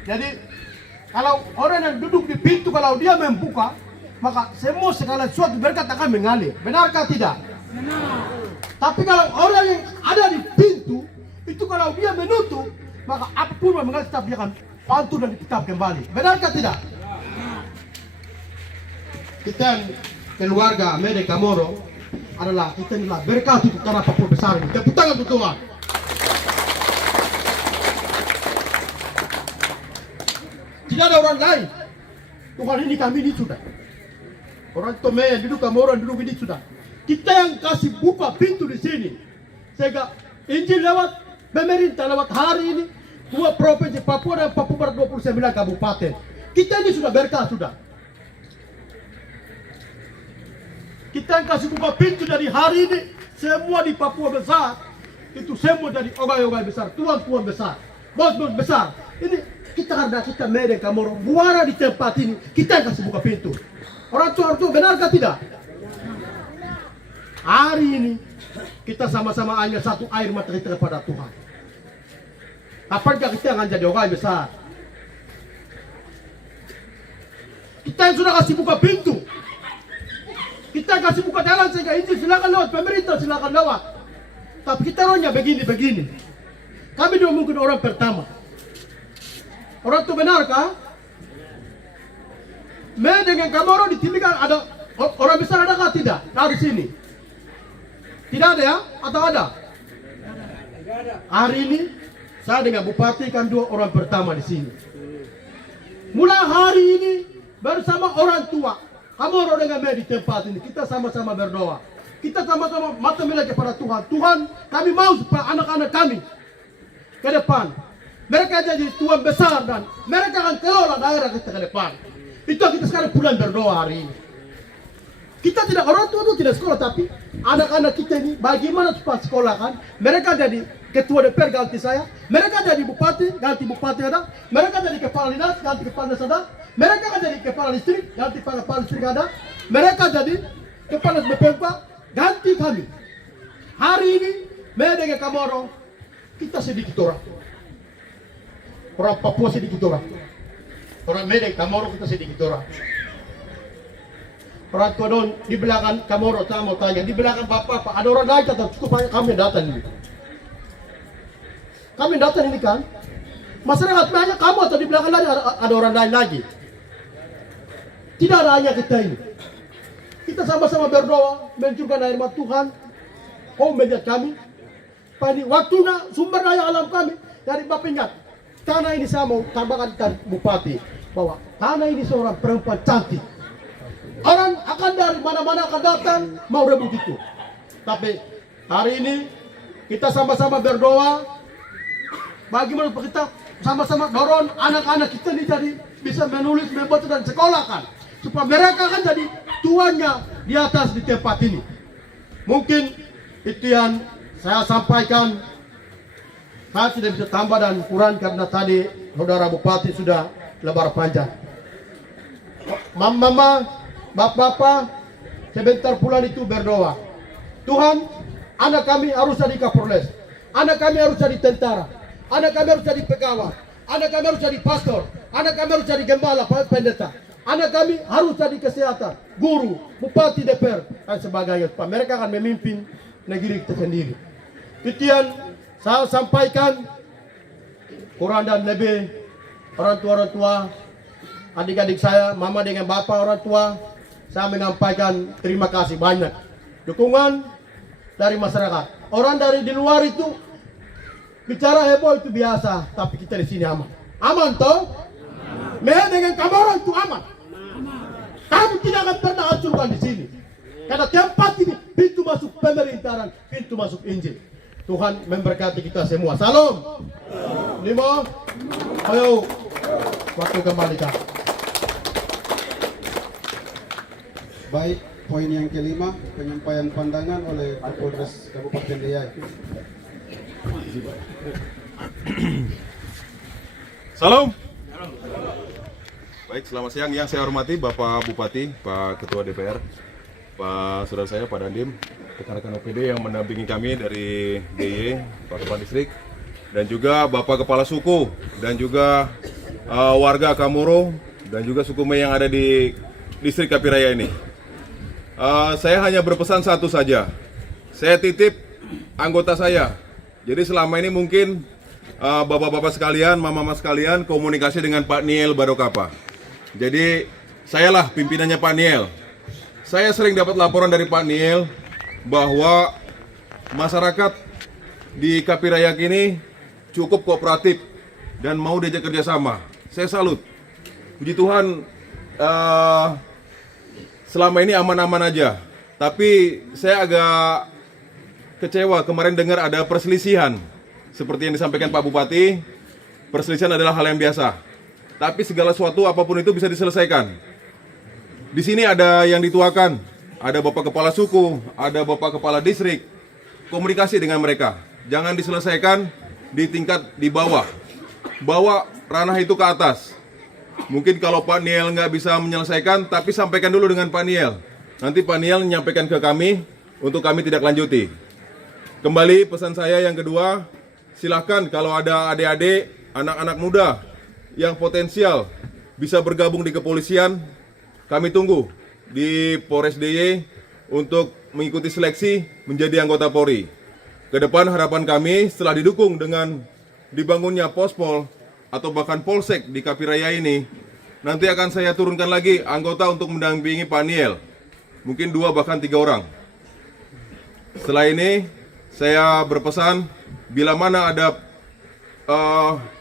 Jadi kalau orang yang duduk di pintu, kalau dia membuka, maka semua segala sesuatu berkat akan mengalir. Benarkah tidak? Benar. Tapi kalau orang yang ada di pintu, itu kalau dia menutup, maka apapun yang mengalir tetap dia akan pantul dan tetap kembali. Benarkah tidak? Kita keluarga Me dengan Kamoro adalah kita adalah berkat untuk tanah Papua besar ini. Tepuk tangan untuk Tuhan. tidak ada orang lain. Tuhan ini kami ini sudah. Orang Tome yang duduk, kamu orang duduk ini sudah. Kita yang kasih buka pintu di sini. Sehingga Injil lewat pemerintah lewat hari ini 2 provinsi Papua dan Papua Barat 29 kabupaten. Kita ini sudah berkah sudah. Kita yang kasih buka pintu dari hari ini semua di Papua besar itu semua dari ogai-ogai besar, tuan-tuan besar, bos-bos besar. Ini kita karena kita Medan Kamoro muara di tempat ini kita yang kasih buka pintu. Orang tua benarkah tidak? Hari ini kita sama-sama hanya satu air mata kita kepada Tuhan. Apakah kita akan jadi ogai besar? Kita yang sudah kasih buka pintu. Kita kasih buka jalan sehingga Injil silakan lewat, pemerintah silakan lewat. Tapi kita orangnya begini-begini. Kami juga mungkin orang pertama. Orang itu benarkah? Dengan Kamoro di Timika ada orang besar adakah tidak? Dari sini. Tidak ada ya? Atau ada? Hari ini saya dengan Bupati kan 2 orang pertama di sini. Mulai hari ini bersama orang tua, Kamoro dengan di tempat ini kita sama-sama berdoa. Kita sama-sama mata melihat kepada Tuhan. Tuhan, kami mau supaya anak-anak kami ke depan mereka jadi tuan besar dan mereka akan kelola daerah kita ke depan. Itu kita sekarang pulang berdoa hari ini. Kita tidak, orang tua itu tidak sekolah, tapi anak-anak kita ini bagaimana supaya sekolah kan? Mereka jadi ketua DPR ganti saya, mereka jadi bupati ganti bupati ada, mereka jadi kepala dinas ganti kepala dinas ada, mereka kan jadi kepala listrik ganti kepala listrik ada, mereka jadi kepala BPK ganti kami. Hari ini Medan Kamoro kita sedikit orang. Orang Papua sedikit orang. Orang Medan Kamoro kita sedikit orang. Orang tua don di belakang Kamoro saya mau tanya, di belakang bapak ada orang lain atau cukup banyak kami yang datang ini? Kami yang datang ini kan? Masyarakat hanya kamu atau di belakang lagi ada orang lain lagi? Tidak ada hanya kita ini. Kita sama-sama berdoa, mencurahkan air mata Tuhan. Kau melihat kami. Pada waktunya sumber daya alam kami dari Bapak ingat. Tanah ini saya mau tambahkan Bupati bahwa tanah ini seorang perempuan cantik. Orang akan dari mana-mana akan datang mau rebut itu. Tapi hari ini kita sama-sama berdoa. Bagaimana kita sama-sama dorong anak-anak kita ini jadi bisa menulis, membaca dan sekolahkan. Supaya mereka akan jadi tuannya di atas di tempat ini. Mungkin itu yang saya sampaikan. Saya tidak bisa tambah dan kurang karena tadi saudara Bupati sudah lebar panjang. Mama, bapak-bapak, sebentar pulang itu berdoa. Tuhan, anak kami harus jadi Kapolres, anak kami harus jadi tentara, anak kami harus jadi pegawai, anak kami harus jadi pastor, anak kami harus jadi gembala, pendeta, anak kami harus jadi kesehatan, guru, bupati, DPR, dan sebagainya. Mereka akan memimpin negeri kita sendiri. Itu yang saya sampaikan, kurang dan lebih orang tua, adik-adik saya, mama dengan bapak orang tua, saya menyampaikan terima kasih banyak. Dukungan dari masyarakat. Orang dari di luar itu bicara heboh itu biasa, tapi kita di sini aman. Aman toh? Medan dengan Kamoro itu aman. Kami tidak akan pernah hancurkan di sini. Karena tempat ini pintu masuk pemerintahan, pintu masuk Injil. Tuhan memberkati kita semua. Salam. Lima. Ayo. Waktu kembalikan. Baik, poin yang kelima, penyampaian pandangan oleh Kapolres Kabupaten Deiyai. Salam. Baik, selamat siang. Yang saya hormati Bapak Bupati, Pak Ketua DPR, Pak saudara saya Pak Dandim, rekan-rekan OPD yang mendampingi kami dari DIY, Pak Kepala Distrik, dan juga Bapak Kepala Suku, dan juga warga Kamoro, dan juga suku Me yang ada di distrik Kapiraya ini. Saya hanya berpesan satu saja. Saya titip anggota saya. Jadi selama ini mungkin bapak-bapak sekalian, mama-mama sekalian komunikasi dengan Pak Niel Barokapa. Jadi sayalah pimpinannya Pak Niel. Saya sering dapat laporan dari Pak Niel bahwa masyarakat di Kapiraya ini cukup kooperatif dan mau diajak kerjasama. Saya salut. puji Tuhan selama ini aman-aman aja. Tapi saya agak kecewa kemarin dengar ada perselisihan. Seperti yang disampaikan Pak Bupati, perselisihan adalah hal yang biasa. Tapi segala sesuatu apapun itu bisa diselesaikan. Di sini ada yang dituakan, ada Bapak Kepala Suku, ada Bapak Kepala Distrik. Komunikasi dengan mereka. Jangan diselesaikan di tingkat di bawah. Bawa ranah itu ke atas. Mungkin kalau Pak Niel nggak bisa menyelesaikan, tapi sampaikan dulu dengan Pak Niel. Nanti Pak Niel menyampaikan ke kami, untuk kami tidak lanjuti. Kembali pesan saya yang kedua, silakan kalau ada adik-adik, anak-anak muda yang potensial bisa bergabung di kepolisian, kami tunggu di Polres DIY untuk mengikuti seleksi menjadi anggota Polri. Kedepan harapan kami setelah didukung dengan dibangunnya Pospol atau bahkan Polsek di Kapiraya ini, nanti akan saya turunkan lagi anggota untuk mendampingi Pak Niel. Mungkin 2 bahkan 3 orang. Setelah ini saya berpesan, bila mana ada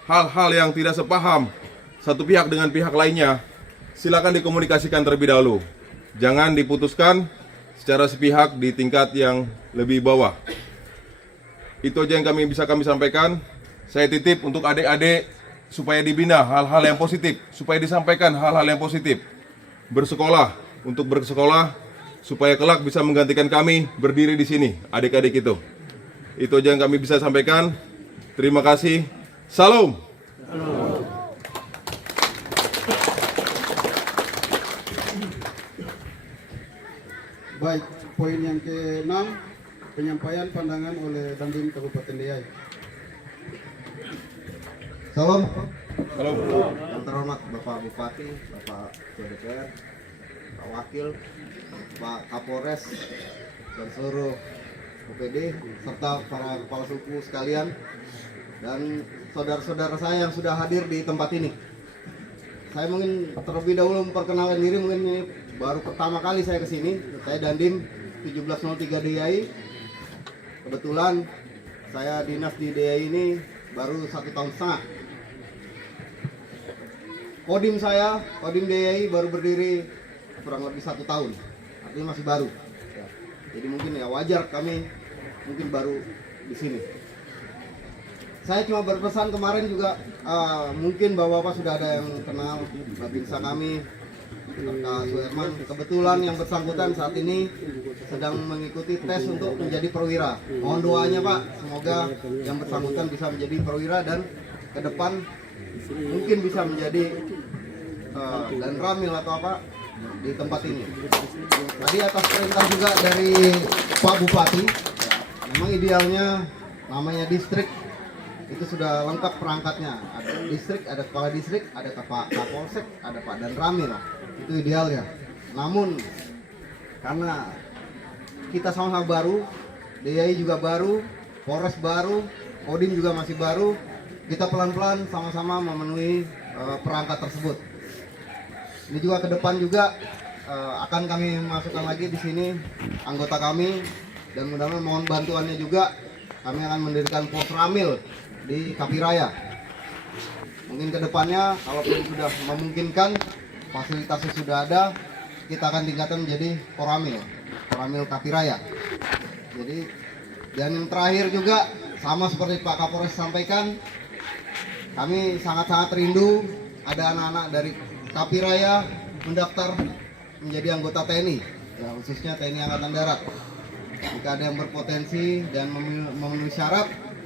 hal-hal yang tidak sepaham satu pihak dengan pihak lainnya, silakan dikomunikasikan terlebih dahulu. Jangan diputuskan secara sepihak di tingkat yang lebih bawah. Itu aja yang bisa kami sampaikan. Saya titip untuk adik-adik supaya dibina hal-hal yang positif, supaya disampaikan hal-hal yang positif. Bersekolah, untuk bersekolah, supaya kelak bisa menggantikan kami berdiri di sini, adik-adik itu. Itu aja yang kami bisa sampaikan. Terima kasih. Salam. Baik, poin yang ke-6, penyampaian pandangan oleh Dandim Kabupaten DIY. Salam. Salam. Yang terhormat Bapak Bupati, Bapak Ketua DPR, Pak Wakil, Pak Kapolres, dan seluruh OPD, serta para kepala suku sekalian, dan saudara-saudara saya yang sudah hadir di tempat ini. Saya mungkin terlebih dahulu memperkenalkan diri, mungkin ini baru pertama kali saya kesini. Saya Dandim 1703 DIY. Kebetulan saya dinas di DIY ini baru 1,5 tahun. Kodim saya, Kodim DIY baru berdiri kurang lebih 1 tahun. Artinya masih baru. Jadi mungkin ya wajar kami mungkin baru di sini. Saya cuma berpesan kemarin juga, mungkin bapak-bapak sudah ada yang kenal Babinsa kami, Kak Suherman. Kebetulan yang bersangkutan saat ini sedang mengikuti tes untuk menjadi perwira. Mohon doanya Pak, semoga yang bersangkutan bisa menjadi perwira dan ke depan mungkin bisa menjadi dan ramil atau apa di tempat ini. Tadi atas perintah juga dari Pak Bupati, memang idealnya namanya distrik itu sudah lengkap perangkatnya. Ada distrik, ada kepala distrik, ada Pak Kapolsek, ada Pak dan Ramil. Itu idealnya. Namun karena kita sama-sama baru, DIY juga baru, Polres baru, Kodim juga masih baru, kita pelan-pelan sama-sama memenuhi perangkat tersebut. Ini juga ke depan juga akan kami masukkan lagi di sini anggota kami, dan mudah-mudahan mohon bantuannya juga. Kami akan mendirikan pos Ramil di Kapiraya. Mungkin ke depannya kalau sudah memungkinkan, fasilitasnya sudah ada, kita akan tingkatkan menjadi Poramil Kapiraya. Jadi, dan yang terakhir juga sama seperti Pak Kapolres sampaikan, kami sangat-sangat rindu ada anak-anak dari Kapiraya mendaftar menjadi anggota TNI, ya, khususnya TNI Angkatan Darat. Jika ada yang berpotensi dan memenuhi syarat,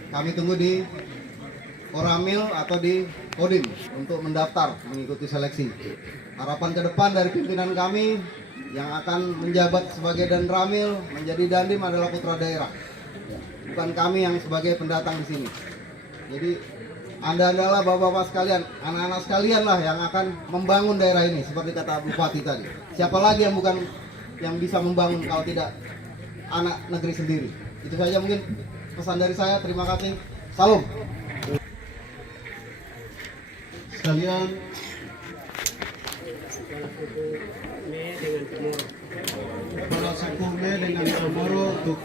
kami tunggu di Poramil atau di Kodim untuk mendaftar mengikuti seleksi. Harapan ke depan dari pimpinan kami yang akan menjabat sebagai Danramil menjadi Dandim adalah putra daerah, bukan kami yang sebagai pendatang di sini. Jadi Anda adalah bapak-bapak sekalian, anak-anak sekalian lah yang akan membangun daerah ini seperti kata Bupati tadi. Siapa lagi yang bukan yang bisa membangun kalau tidak anak negeri sendiri. Itu saja mungkin pesan dari saya. Terima kasih. Salam. Sekalian, kepala suku Me dengan Chamorro untuk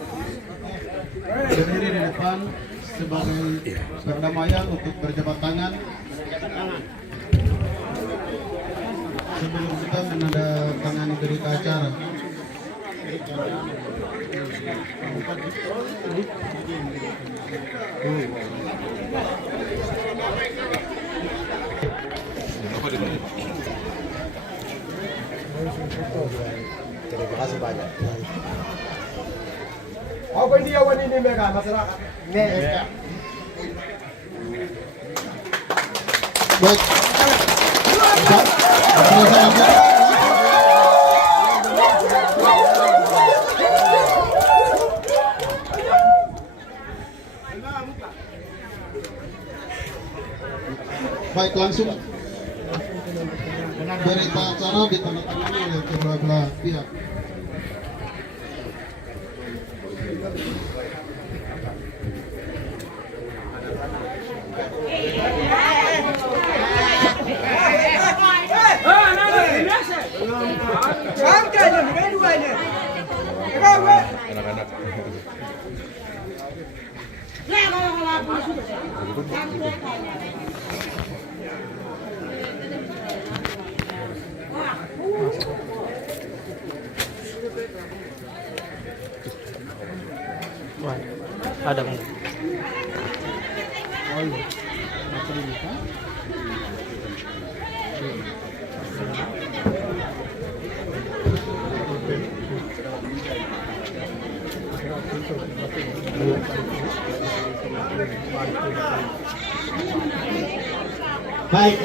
berdiri di depan sebagai perdamaian untuk berjabat tangan. sebelum kita menandatangani berita acara. Terima kasih banyak. Apa ini awan ini mereka masyarakat? Baik. Baik, langsung berita acara ditandatangani oleh kedua belah pihak. Anak-anak. Ada kan? Baik,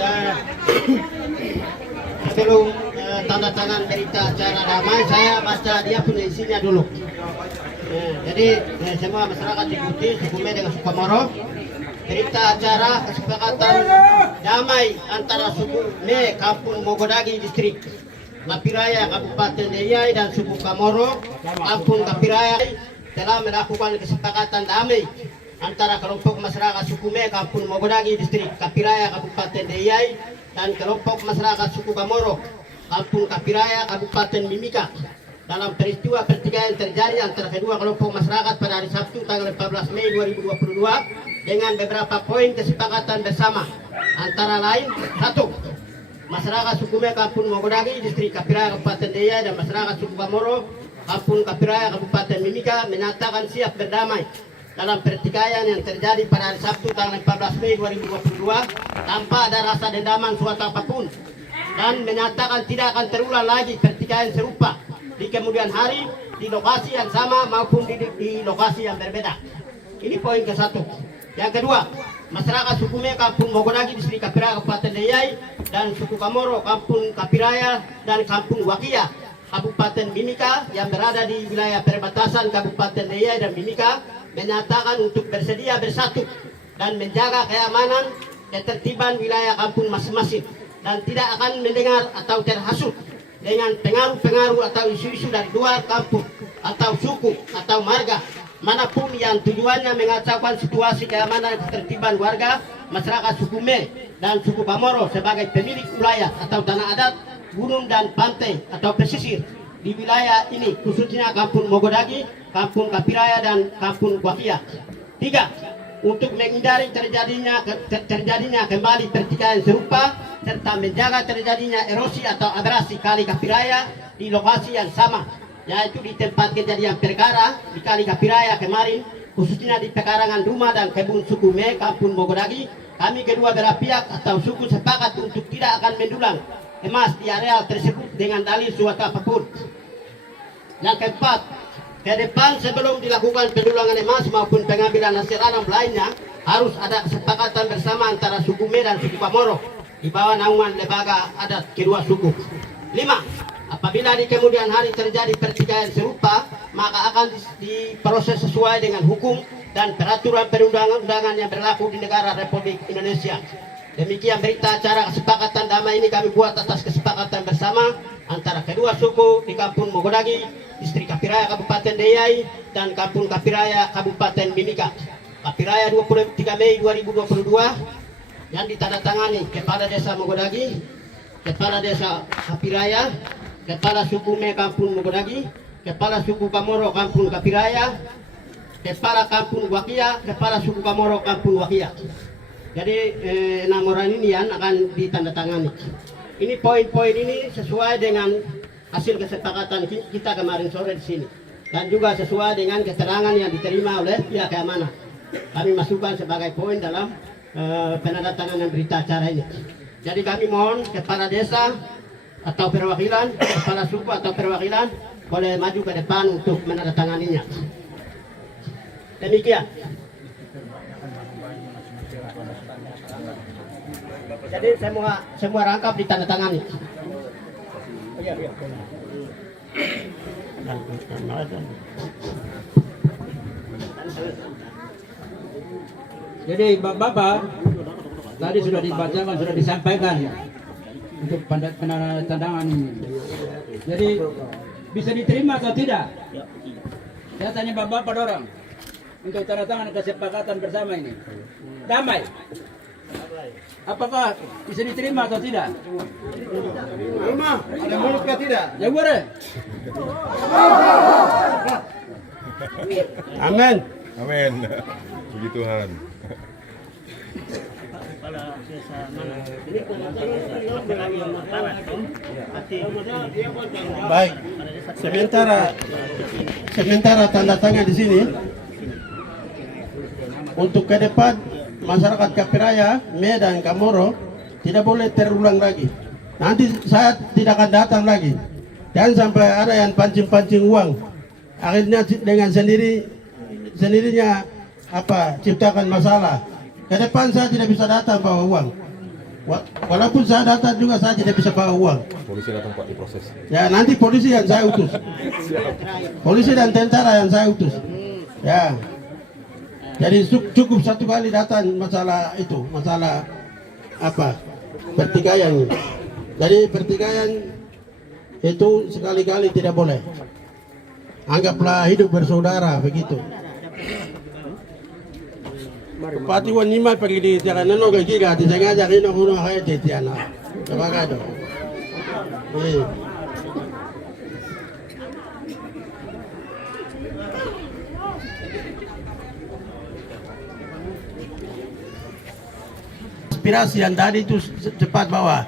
sebelum tanda tangan berita acara damai, saya baca dia punya isinya dulu. Jadi semua masyarakat ikuti Sukume dengan Sukamoro. Berita acara kesepakatan damai antara suku Me Kampung Mogodagi Distrik Kapiraya Kabupaten Deyai dan suku Kamoro Kampung Kapiraya telah melakukan kesepakatan damai antara kelompok masyarakat suku Me Kampung Mogodagi Distrik Kapiraya Kabupaten Deyai dan kelompok masyarakat suku Kamoro Kampung Kapiraya Kabupaten Mimika dalam peristiwa pertikaian terjadi antara kedua kelompok masyarakat pada hari Sabtu tanggal 14 Mei 2022 dengan beberapa poin kesepakatan bersama, antara lain: 1. Masyarakat suku Me Kampung Mogodagi Distrik Kapiraya Kabupaten Deyai dan masyarakat suku Kamoro Kampung Kapiraya Kabupaten Mimika menyatakan siap berdamai dalam pertikaian yang terjadi pada hari Sabtu tanggal 14 Mei 2022 tanpa ada rasa dendaman suatu apapun, dan menyatakan tidak akan terulang lagi pertikaian serupa di kemudian hari di lokasi yang sama maupun di lokasi yang berbeda. Ini poin ke-1. Yang kedua, masyarakat suku Me Kampung Mogodagi Distrik Kapiraya Kabupaten Deyai dan suku Kamoro Kampung Kapiraya dan Kampung Wakia Kabupaten Mimika yang berada di wilayah perbatasan Kabupaten Deyai dan Mimika menyatakan untuk bersedia bersatu dan menjaga keamanan ketertiban wilayah kampung masing-masing dan tidak akan mendengar atau terhasut dengan pengaruh-pengaruh atau isu-isu dari luar kampung atau suku atau marga manapun yang tujuannya mengacaukan situasi keamanan dan ketertiban warga masyarakat suku Me dan suku Kamoro sebagai pemilik wilayah atau tanah adat, gunung dan pantai atau pesisir di wilayah ini, khususnya Kampung Mogodagi, Kampung Kapiraya dan Kampung Wakia. 3. Untuk menghindari terjadinya kembali pertikaian serupa serta menjaga terjadinya erosi atau abrasi Kali Kapiraya di lokasi yang sama, yaitu di tempat kejadian perkara di Kali Kapiraya kemarin, khususnya di pekarangan rumah dan kebun suku Me Kampung Mogodagi. Kami kedua belah pihak atau suku sepakat untuk tidak akan mendulang emas di area tersebut dengan dalil suatu apapun. Yang keempat, ke depan sebelum dilakukan pendulangan emas maupun pengambilan hasil alam lainnya harus ada kesepakatan bersama antara suku Me dan suku Kamoro di bawah naungan lembaga adat kedua suku. 5. Apabila di kemudian hari terjadi pertikaian serupa, maka akan diproses sesuai dengan hukum dan peraturan perundang-undangan yang berlaku di negara Republik Indonesia. Demikian berita acara kesepakatan damai ini kami buat atas kesepakatan bersama antara kedua suku di Kampung Mogodagi, Distrik Kapiraya Kabupaten Deyai dan Kampung Kapiraya Kabupaten Mimika. Kapiraya 23 Mei 2022 yang ditandatangani Kepala Desa Mogodagi, Kepala Desa Kapiraya, Kepala Suku Me Kampung Mogodagi, Kepala Suku Kamoro Kampung Kapiraya, Kepala Kampung Wakia, Kepala Suku Kamoro Kampung Wakia. Jadi 6 orang ini yang akan ditandatangani. ini poin-poin ini sesuai dengan hasil kesepakatan kita kemarin sore di sini. Dan juga sesuai dengan keterangan yang diterima oleh pihak keamanan. Kami masukkan sebagai poin dalam penandatanganan berita acara ini. Jadi kami mohon kepala desa atau perwakilan, kepala suku atau perwakilan boleh maju ke depan untuk menandatanganinya. Demikian. Jadi semua rangkap ditandatangani. Jadi Bapak tadi sudah dibacakan, sudah disampaikan untuk penandatanganan ini. Jadi bisa diterima atau tidak? Saya tanya Bapak dorong untuk tanda tangan kesepakatan bersama ini. Damai. Apakah bisa diterima atau tidak? Ada mulut kah tidak? Ya boleh. Amin. Amin. Puji Tuhan. Baik. Sementara tanda tangan di sini untuk ke depan masyarakat Kapiraya, Medan, Kamoro tidak boleh terulang lagi. Nanti saya tidak akan datang lagi. Jangan sampai ada yang pancing-pancing uang. Akhirnya dengan sendirinya ciptakan masalah. Ke depan saya tidak bisa datang bawa uang. Walaupun saya datang juga saya tidak bisa bawa uang. Polisi datang Pak diproses. Ya nanti polisi yang saya utus. Polisi dan tentara yang saya utus. Ya. Jadi cukup satu kali datang masalah itu, masalah pertikaian. Jadi pertikaian itu sekali-kali tidak boleh. Anggaplah hidup bersaudara begitu. Pati wanima pergi di tiara nano gigi gati sengaja kino kuno kaya di tiana. Sebagai do. Aspirasi yang tadi itu cepat bawa.